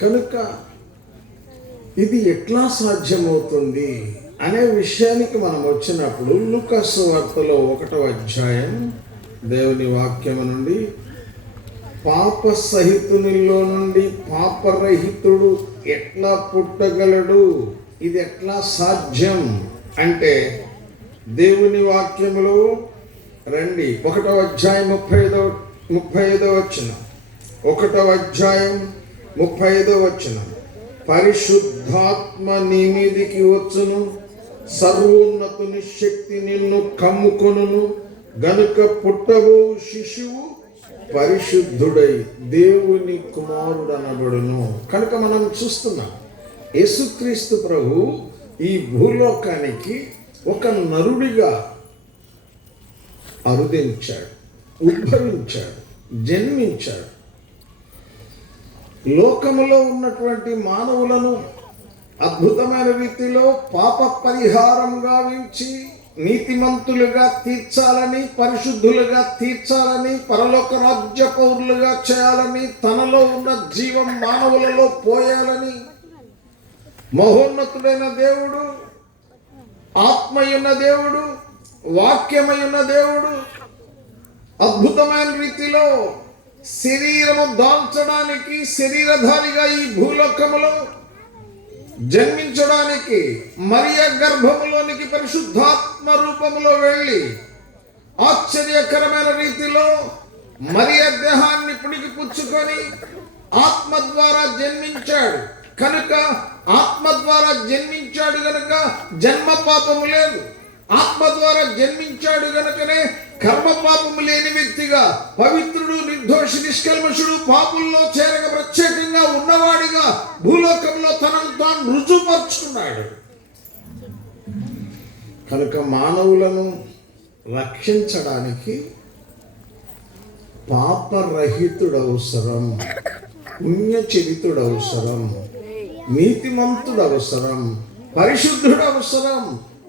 కనుక ఇది ఎట్లా సాధ్యమవుతుంది అనే విషయానికి మనం వచ్చినప్పుడు లూకా సువార్తలో 1వ అధ్యాయం దేవుని వాక్యము నుండి, పాప సహితునిలో నుండి పాపరహితుడు ఎట్లా పుట్టగలడు, ఇది ఎట్లా సాధ్యం అంటే దేవుని వాక్యములో రండి. 1వ అధ్యాయం 35వ వచనం. 1వ అధ్యాయం 35వ వచనం. పరిశుద్ధాత్మ నీ మీదికి వచ్చును, సర్వోన్నతుని శక్తి నిన్ను కమ్ముకొనును, గనుక పుట్టబో శిశువు పరిశుద్ధుడై దేవుని కుమారుడు అనబడును. కనుక మనం చూస్తున్నాం యేసుక్రీస్తు ప్రభు ఈ భూలోకానికి ఒక నరుడిగా అరుదించాడు, ఉద్భవించాడు, జన్మించాడు. లోకములో ఉన్నటువంటి మానవులను అద్భుతమైన రీతిలో పాప పరిహారంగా వించి నీతిమంతులుగా తీర్చాలని, పరిశుద్ధులుగా తీర్చాలని, పరలోక రాజ్య పౌరులుగా చేయాలని, తనలో ఉన్న జీవం మానవులలో పోయాలని మహోన్నతుడైన దేవుడు, ఆత్మయున్న దేవుడు, వాక్యమయున్న దేవుడు అద్భుతమైన రీతిలో శరీరము దాల్చడానికి, శరీరధారిగా ఈ భూలోకములో జన్మించడానికి మరియ గర్భములోనికి పరిశుద్ధాత్మ రూపములో వెళ్ళి ఆశ్చర్యకరమైన రీతిలో మరియ దేహాన్ని పుడికి పుచ్చుకొని ఆత్మ ద్వారా జన్మించాడు. కనుక ఆత్మ ద్వారా జన్మించాడు గనుక జన్మ పాపము లేదు. ఆత్మ ద్వారా జన్మించాడు గనుకనే కర్మ పాపము లేని వ్యక్తిగా, పవిత్రుడు, నిర్దోషి, నిష్కల్మషుడు, పాపుల్లో చేరక ప్రత్యేకంగా ఉన్నవాడిగా భూలోకంలో తనను తాను రుజుపరుచుకున్నాడు. కనుక మానవులను రక్షించడానికి పాపరహితుడు అవసరం, పుణ్యచరితుడు అవసరం, నీతిమంతుడు అవసరం, పరిశుద్ధుడు అవసరం,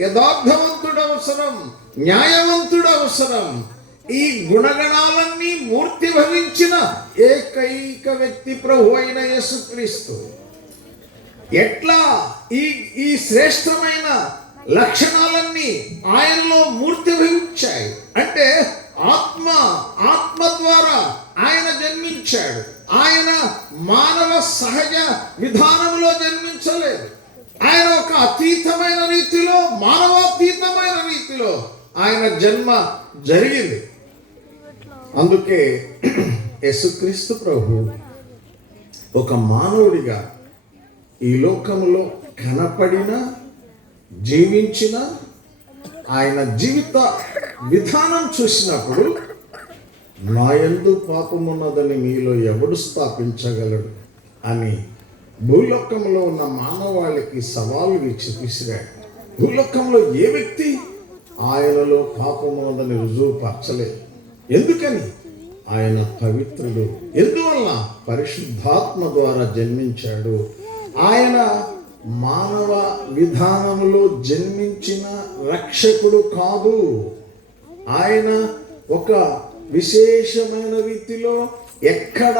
యథార్థవంతుడు అవసరం, న్యాయవంతుడు అవసరం. ఈ గుణగణాలన్నీ మూర్తి భవించిన ఏకైక వ్యక్తి ప్రభు అయిన యేసుక్రీస్తు. ఎట్లా ఈ శ్రేష్టమైన లక్షణాలన్నీ ఆయనలో మూర్తి భవించాయి అంటే ఆత్మ ద్వారా ఆయన జన్మించాడు. ఆయన మానవ సహజ విధానంలో జన్మించలేదు. ఆయన ఒక అతీతమైన రీతిలో, మానవాతీతమైన రీతిలో ఆయన జన్మ జరిగింది. అందుకే యేసుక్రీస్తు ప్రభు ఒక మానవుడిగా ఈ లోకంలో కనపడిన, జీవించిన, ఆయన జీవిత విధానం చూసినప్పుడు నా యందు పాపమున్నదని మీలో ఎవడు స్థాపించగలడు అని భూలోకంలో ఉన్న మానవాళికి సవాలు విసిరాడు. భూలోకంలో ఏ వ్యక్తి ఆయనలో పాపమున్నదని రుజువుపరచలేదు. ఎందుకని? ఆయన పవిత్రుడు. ఎందువల్ల? పరిశుద్ధాత్మ ద్వారా జన్మించాడు. ఆయన మానవ విధానములో జన్మించిన రక్షకుడు కాదు. ఆయన ఒక విశేషమైన రీతిలో ఎక్కడ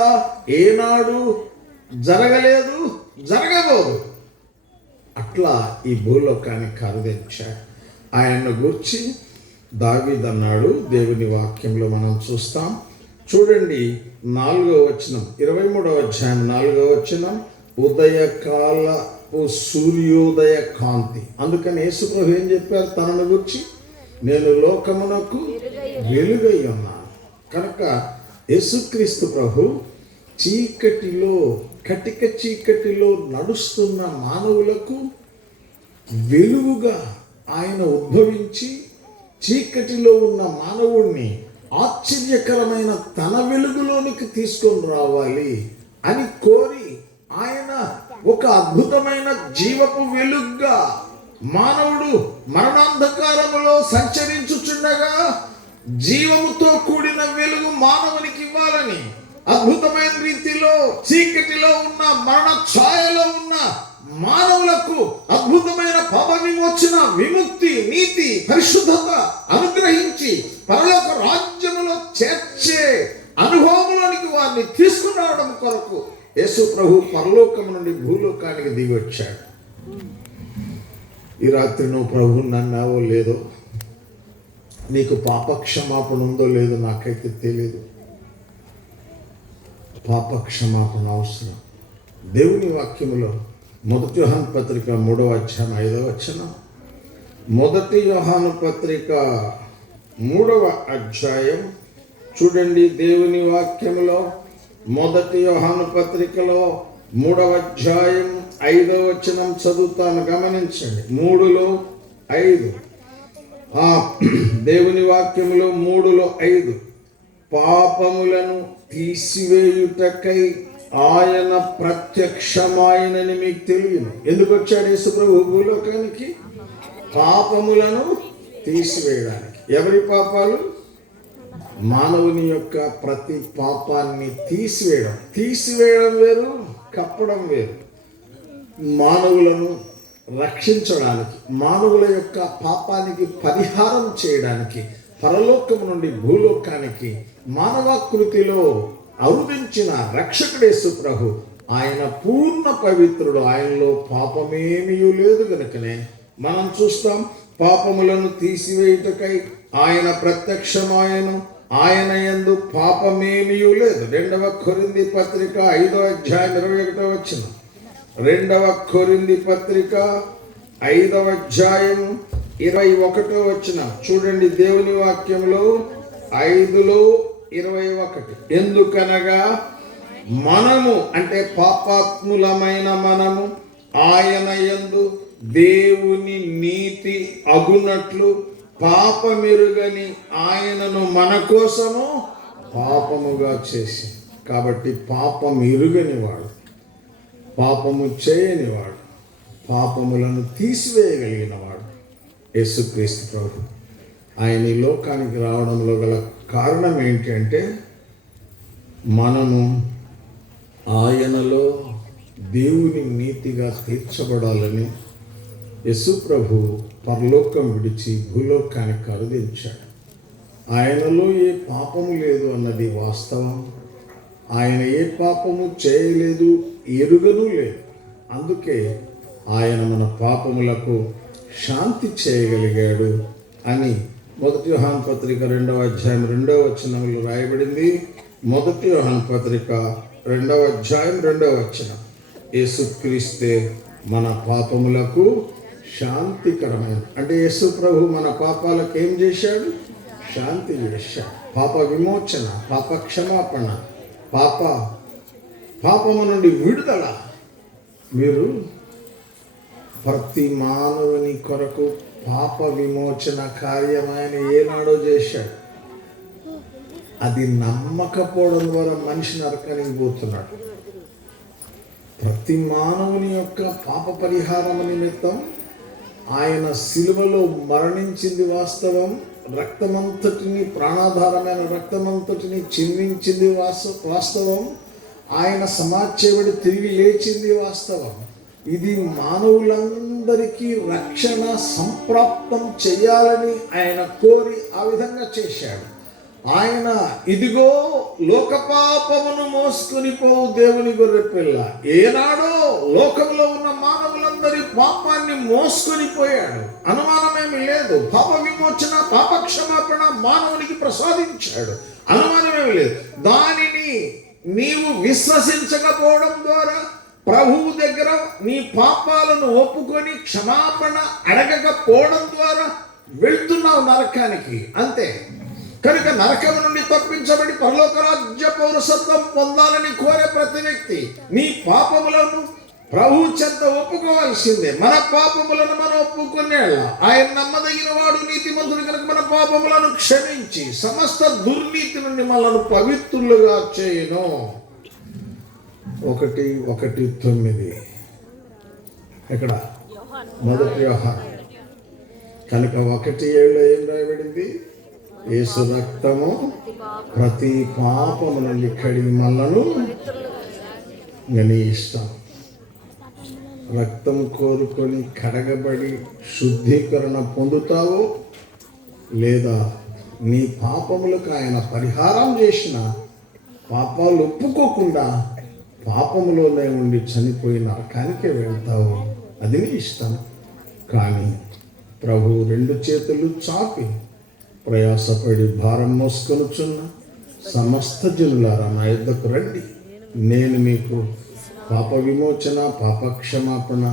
ఏనాడు జరగలేదు, జరగబోదు. అట్లా ఈ భూలోకానికి అరుదించాడు. ఆయన్ను గూర్చి దావీదు అన్నాడు. దేవుని వాక్యంలో మనం చూస్తాం. చూడండి 4వ వచనం, 23వ అధ్యాయం 4వ వచనం. ఉదయకాలపు సూర్యోదయ కాంతి. అందుకని యేసు ప్రభు ఏం చెప్పారు తనను గురించి? నేను లోకమునకు వెలుగై ఉన్నాను. కనుక యేసుక్రీస్తు ప్రభు చీకటిలో, కటిక చీకటిలో నడుస్తున్న మానవులకు వెలుగుగా ఆయన ఉద్భవించి చీకటిలో ఉన్న మానవుణ్ణి ఆశ్చర్యకరమైన తన వెలుగులోనికి తీసుకొని రావాలి అని కోరి ఆయన ఒక అద్భుతమైన జీవపు వెలుగుగా మానవుడు మరణాంధకారములో సంచరించుచుండగా జీవముతో కూడిన వెలుగు మానవునికి ఇవ్వాలని అద్భుతమైన రీతిలో చీకటిలో ఉన్న, మరణ ఛాయలో ఉన్న మానవులకు అద్భుతమైన పాప విమోచన, విముక్తి, నీతి, పరిశుద్ధత అనుగ్రహించి పరలోక రాజ్యములో చేర్చే అనుభవంలోనికి వారిని పాపాన్ని తీసుకుని రావడం కొరకు యేసు ప్రభు పరలోకం నుండి భూలోకానికి దిగి వచ్చాడు. ఈ రాత్రి నువ్వు ప్రభు నన్నావో లేదో, నీకు పాప క్షమాపణ ఉందో లేదో నాకైతే తెలియదు. పాప క్షమాపణ అవసరం. దేవుని వాక్యములో 1 యోహాను పత్రిక 3వ అధ్యాయం 5వ వచనం, 1 యోహాను పత్రిక 3వ అధ్యాయం చూడండి. దేవుని వాక్యములో 1 యోహాను పత్రికలో 3వ అధ్యాయం 5వ వచనం చదువుతాను, గమనించండి. 3:5 దేవుని వాక్యములో 3:5 పాపములను తీసివేయుటకై ఆయన ప్రత్యక్షమాయనని మీకు తెలియను. ఎందుకు వచ్చాడు యేసు ప్రభు భూలోకానికి? పాపములను తీసివేయడానికి. ఎవరి పాపాలు? మానవుని యొక్క ప్రతి పాపాన్ని తీసివేయడం వేరు, కప్పడం వేరు. మానవులను రక్షించడానికి, మానవుల యొక్క పాపానికి పరిహారం చేయడానికి పరలోకం నుండి భూలోకానికి మానవాకృతిలో అవతరించిన రక్షకుడేసు ప్రభు. ఆయన పూర్ణ పవిత్రుడు, ఆయనలో పాపమేమీ లేదు. కనుకనే మనం చూస్తాం, పాపములను తీసివేయుటకై ఆయన ప్రత్యక్షమాయను, ఆయన యందు పాపమేమీ లేదు. 2 కొరింథీ పత్రిక 5వ అధ్యాయం 21వ వచనం. 2 కొరింథీ పత్రిక 5వ అధ్యాయం 21వ వచనం చూడండి. దేవుని వాక్యంలో 5:21, ఎందుకనగా మనము అంటే పాపాత్ములమైన మనము ఆయన యందు దేవుని నీతి అగునట్లు పాపమెరుగని ఆయనను మన కోసము పాపముగా చేసి. కాబట్టి పాపం ఎరుగనివాడు, పాపము చేయనివాడు, పాపములను తీసివేయగలిగిన వాడు యేసుక్రీస్తు ప్రభు. ఆయన ఈ లోకానికి రావడంలో గల కారణం ఏంటి అంటే, మనము ఆయనలో దేవుని నీతిగా తీర్చబడాలని యేసు ప్రభు పరలోకం విడిచి భూలోకానికి కరుదించాడు. ఆయనలో ఏ పాపము లేదు అన్నది వాస్తవం. ఆయన ఏ పాపము చేయలేదు, ఎరుగను లేదు. అందుకే ఆయన మన పాపములకు శాంతి చేయగలిగాడు అని 1 యోహాను పత్రిక 2వ అధ్యాయం 2వ వచనంలో రాయబడింది. 1 యోహాను పత్రిక 2వ అధ్యాయం 2వ వచనం. యేసుక్రీస్తే మన పాపములకు శాంతికరమైన, అంటే యేసు ప్రభు మన పాపాలకు ఏం చేశాడు? శాంతి చేశాడు. పాప విమోచన, పాప క్షమాపణ, పాపము నుండి విడుదల. మీరు ప్రతి మానవుని కొరకు పాప విమోచన కార్యం ఆయన ఏనాడో చేశాడు. అది నమ్మకపోవడం ద్వారా మనిషి నరకానికి పోతున్నాడు. ప్రతి మానవుని యొక్క పాప పరిహారం నిమిత్తం ఆయన సిలువలో మరణించింది వాస్తవం. రక్తమంతటిని, ప్రాణాధారమైన రక్తమంతటిని చిందించింది వాస్తవం. ఆయన సమాజేవుడు తిరిగి లేచింది వాస్తవం. ఇది మానవులందరికీ రక్షణ సంప్రాప్తం చేయాలని ఆయన కోరి ఆ విధంగా చేశాడు. ఆయన ఇదిగో లోకపాపమును మోసుకొని పోవు దేవుని గొర్రె పిల్ల. ఏనాడో లోకంలో ఉన్న మానవులందరి పాపాన్ని మోసుకొని పోయాడు. అనుమానమేమి లేదు. పాప విమోచన, పాప క్షమాపణ మానవునికి ప్రసాదించాడు. అనుమానమేమి లేదు. దానిని నీవు విశ్వసించకపోవడం ద్వారా, ప్రభువు దగ్గర నీ పాపాలను ఒప్పుకొని క్షమాపణ అడగకపోవడం ద్వారా వెళ్తున్నావు నరకానికి, అంతే. కనుక నరకం నుండి తప్పించబడి పరలోక రాజ్య పౌరసత్వం పొందాలని కోరే ప్రతి వ్యక్తి నీ పాపములను ప్రభు చెంత ఒప్పుకోవాల్సిందే. మన పాపములను మనం ఒప్పుకునేలా ఆయన నమ్మదగిన వాడు, నీతిమంతుడు కనుక మన పాపములను క్షమించి సమస్త దుర్నీతి నుండి మనల్ని పవిత్రులుగా చేయను. 1:9 ఎక్కడ? 1 యోహాను. కనుక 1:7 ఏం రాయబడింది? యేసు రక్తము ప్రతి పాపము నుండి కడిగి మనలను. నీ ఇష్టం. రక్తం కోరుకొని కడగబడి శుద్ధీకరణ పొందుతావు, లేదా నీ పాపములకు ఆయన పరిహారం చేసిన పాపాలు ఒప్పుకోకుండా పాపములోనే ఉండి చనిపోయి నరకానికే వెళ్తావు, అది నీ ఇష్టం. కానీ ప్రభు 2 చేతులు చాపి ప్రయాసపడి భారం మోసుకొనుచున్న సమస్త జనులారా నా యొద్దకు రండి, నేను మీకు పాప విమోచన, పాప క్షమాపణ,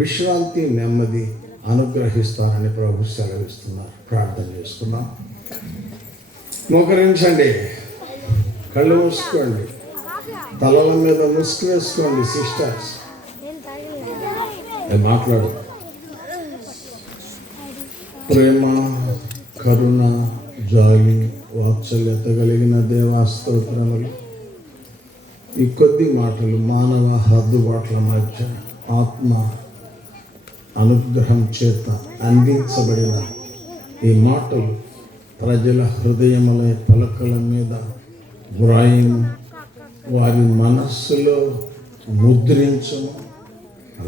విశ్రాంతి, నెమ్మది అనుగ్రహిస్తానని ప్రభు సెలవిస్తున్నారు. ప్రార్థన చేసుకున్నాం. మోకరించండి, కళ్ళు మూసుకోండి, తలల మీద ముసుగు వేసుకోండి. సిస్టర్స్ మాట్లాడు. ప్రేమ, కరుణ, జాలి, వాత్సల్యత కలిగిన దేవా స్తోత్రములు. ఈ కొద్ది మాటలు మానవ హద్దుబాట్ల మధ్య ఆత్మ అనుగ్రహం చేత అందించబడిన ఈ మాటలు ప్రజల హృదయముల పలకల మీద వ్రాయము, వారి మనస్సులో ముద్రించము,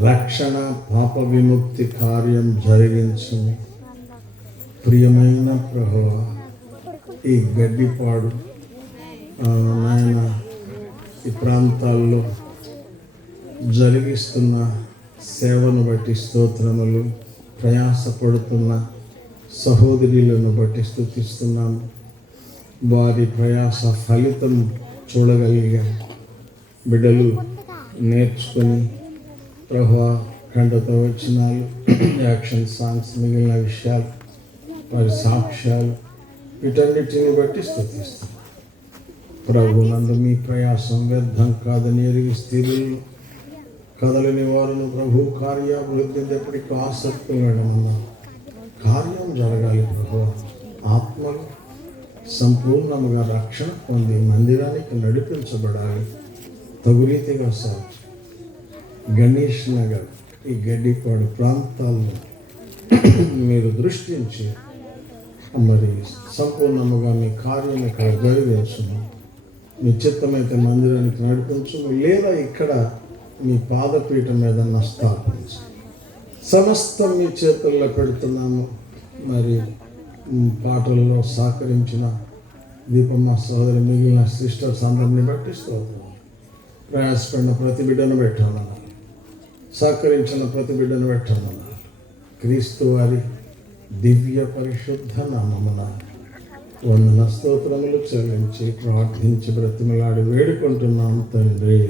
రక్షణ, పాప విముక్తి కార్యం జరిగించము. ప్రియమైన ప్రభువా, ఈ గడ్డిపాడు నాయన ఈ ప్రాంతాల్లో జరిగిస్తున్న సేవను బట్టి స్తోత్రములు. ప్రయాసపడుతున్న సహోదరులను బట్టి స్తుతిస్తున్నాము. వారి ప్రయాస ఫలితం చూడగలిగా బిడ్డలు నేర్చుకొని ప్రభువా ఖండత వచనాలు, యాక్షన్ సాంగ్స్, మిగిలిన విషయాలు, వారి సాక్ష్యాలు, వీటన్నిటిని బట్టి స్తుతిస్తాం. ప్రభు నందు మీ ప్రయాసం వ్యర్థం కాదని ఎరిగి స్థిరులు కదలని వారును ప్రభు కార్యాభివృద్ధి ఎప్పటికీ ఆసక్తి వేయడమన్నా కార్యం జరగాలి. ప్రభు ఆత్మలు సంపూర్ణముగా రక్షణ పొంది మందిరానికి నడిపించబడాలి. తగు రీతిగా సాగు గణేష్ నగర్, ఈ గడ్డిపాడు ప్రాంతాల్లో మీరు దృష్టించి మరి సంపూర్ణముగా మీ కార్యం ఇక్కడ జరిగించును. మీ చిత్తమైతే మందిరానికి నడిపించును, లేదా ఇక్కడ మీ పాదపీఠం మీద స్థాపించు. సమస్తం మీ చేతుల్లో పెడుతున్నాము. మరి పాటల్లో సహకరించిన దీపమ్మ సోదరి, మిగిలిన సిస్టర్స్ అందరినీ బట్టి స్తోత్రం. ప్రయాసపడిన ప్రతి బిడ్డను పెట్టామన్నారు, సహకరించిన ప్రతి బిడ్డను పెట్టామన్నారు. క్రీస్తు వారి దివ్య పరిశుద్ధ నామమున వందన స్తోత్రములు చెల్లించి ప్రార్థించి బ్రతిమలాడి వేడుకుంటున్నాం తండ్రి.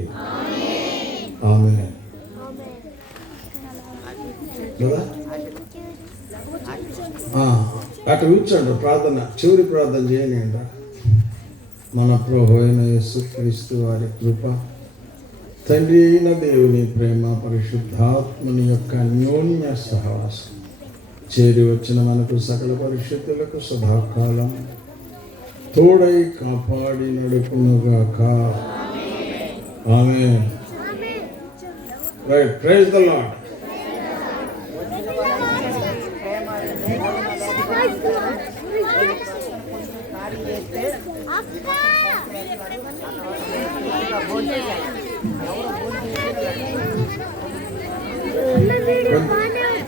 ఆమేన్. కదా అటు కూర్చోండి. ప్రార్థన, చివరి ప్రార్థన చేయనియండి. మన ప్రభు అయిన యేసు క్రీస్తు వారి కృప, తండ్రి అయిన దేవుని ప్రేమ, పరిశుద్ధాత్మని యొక్క అన్యోన్య సహవాసం చేరి వచ్చిన మనకు సకల పరిశుద్ధులకు సదాకాలం తోడై కాపాడి నడుపునుగాక. ఆమేన్. Right, praise the lord.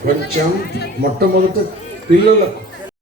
కొంచెం మొట్టమొదట పిల్లలకు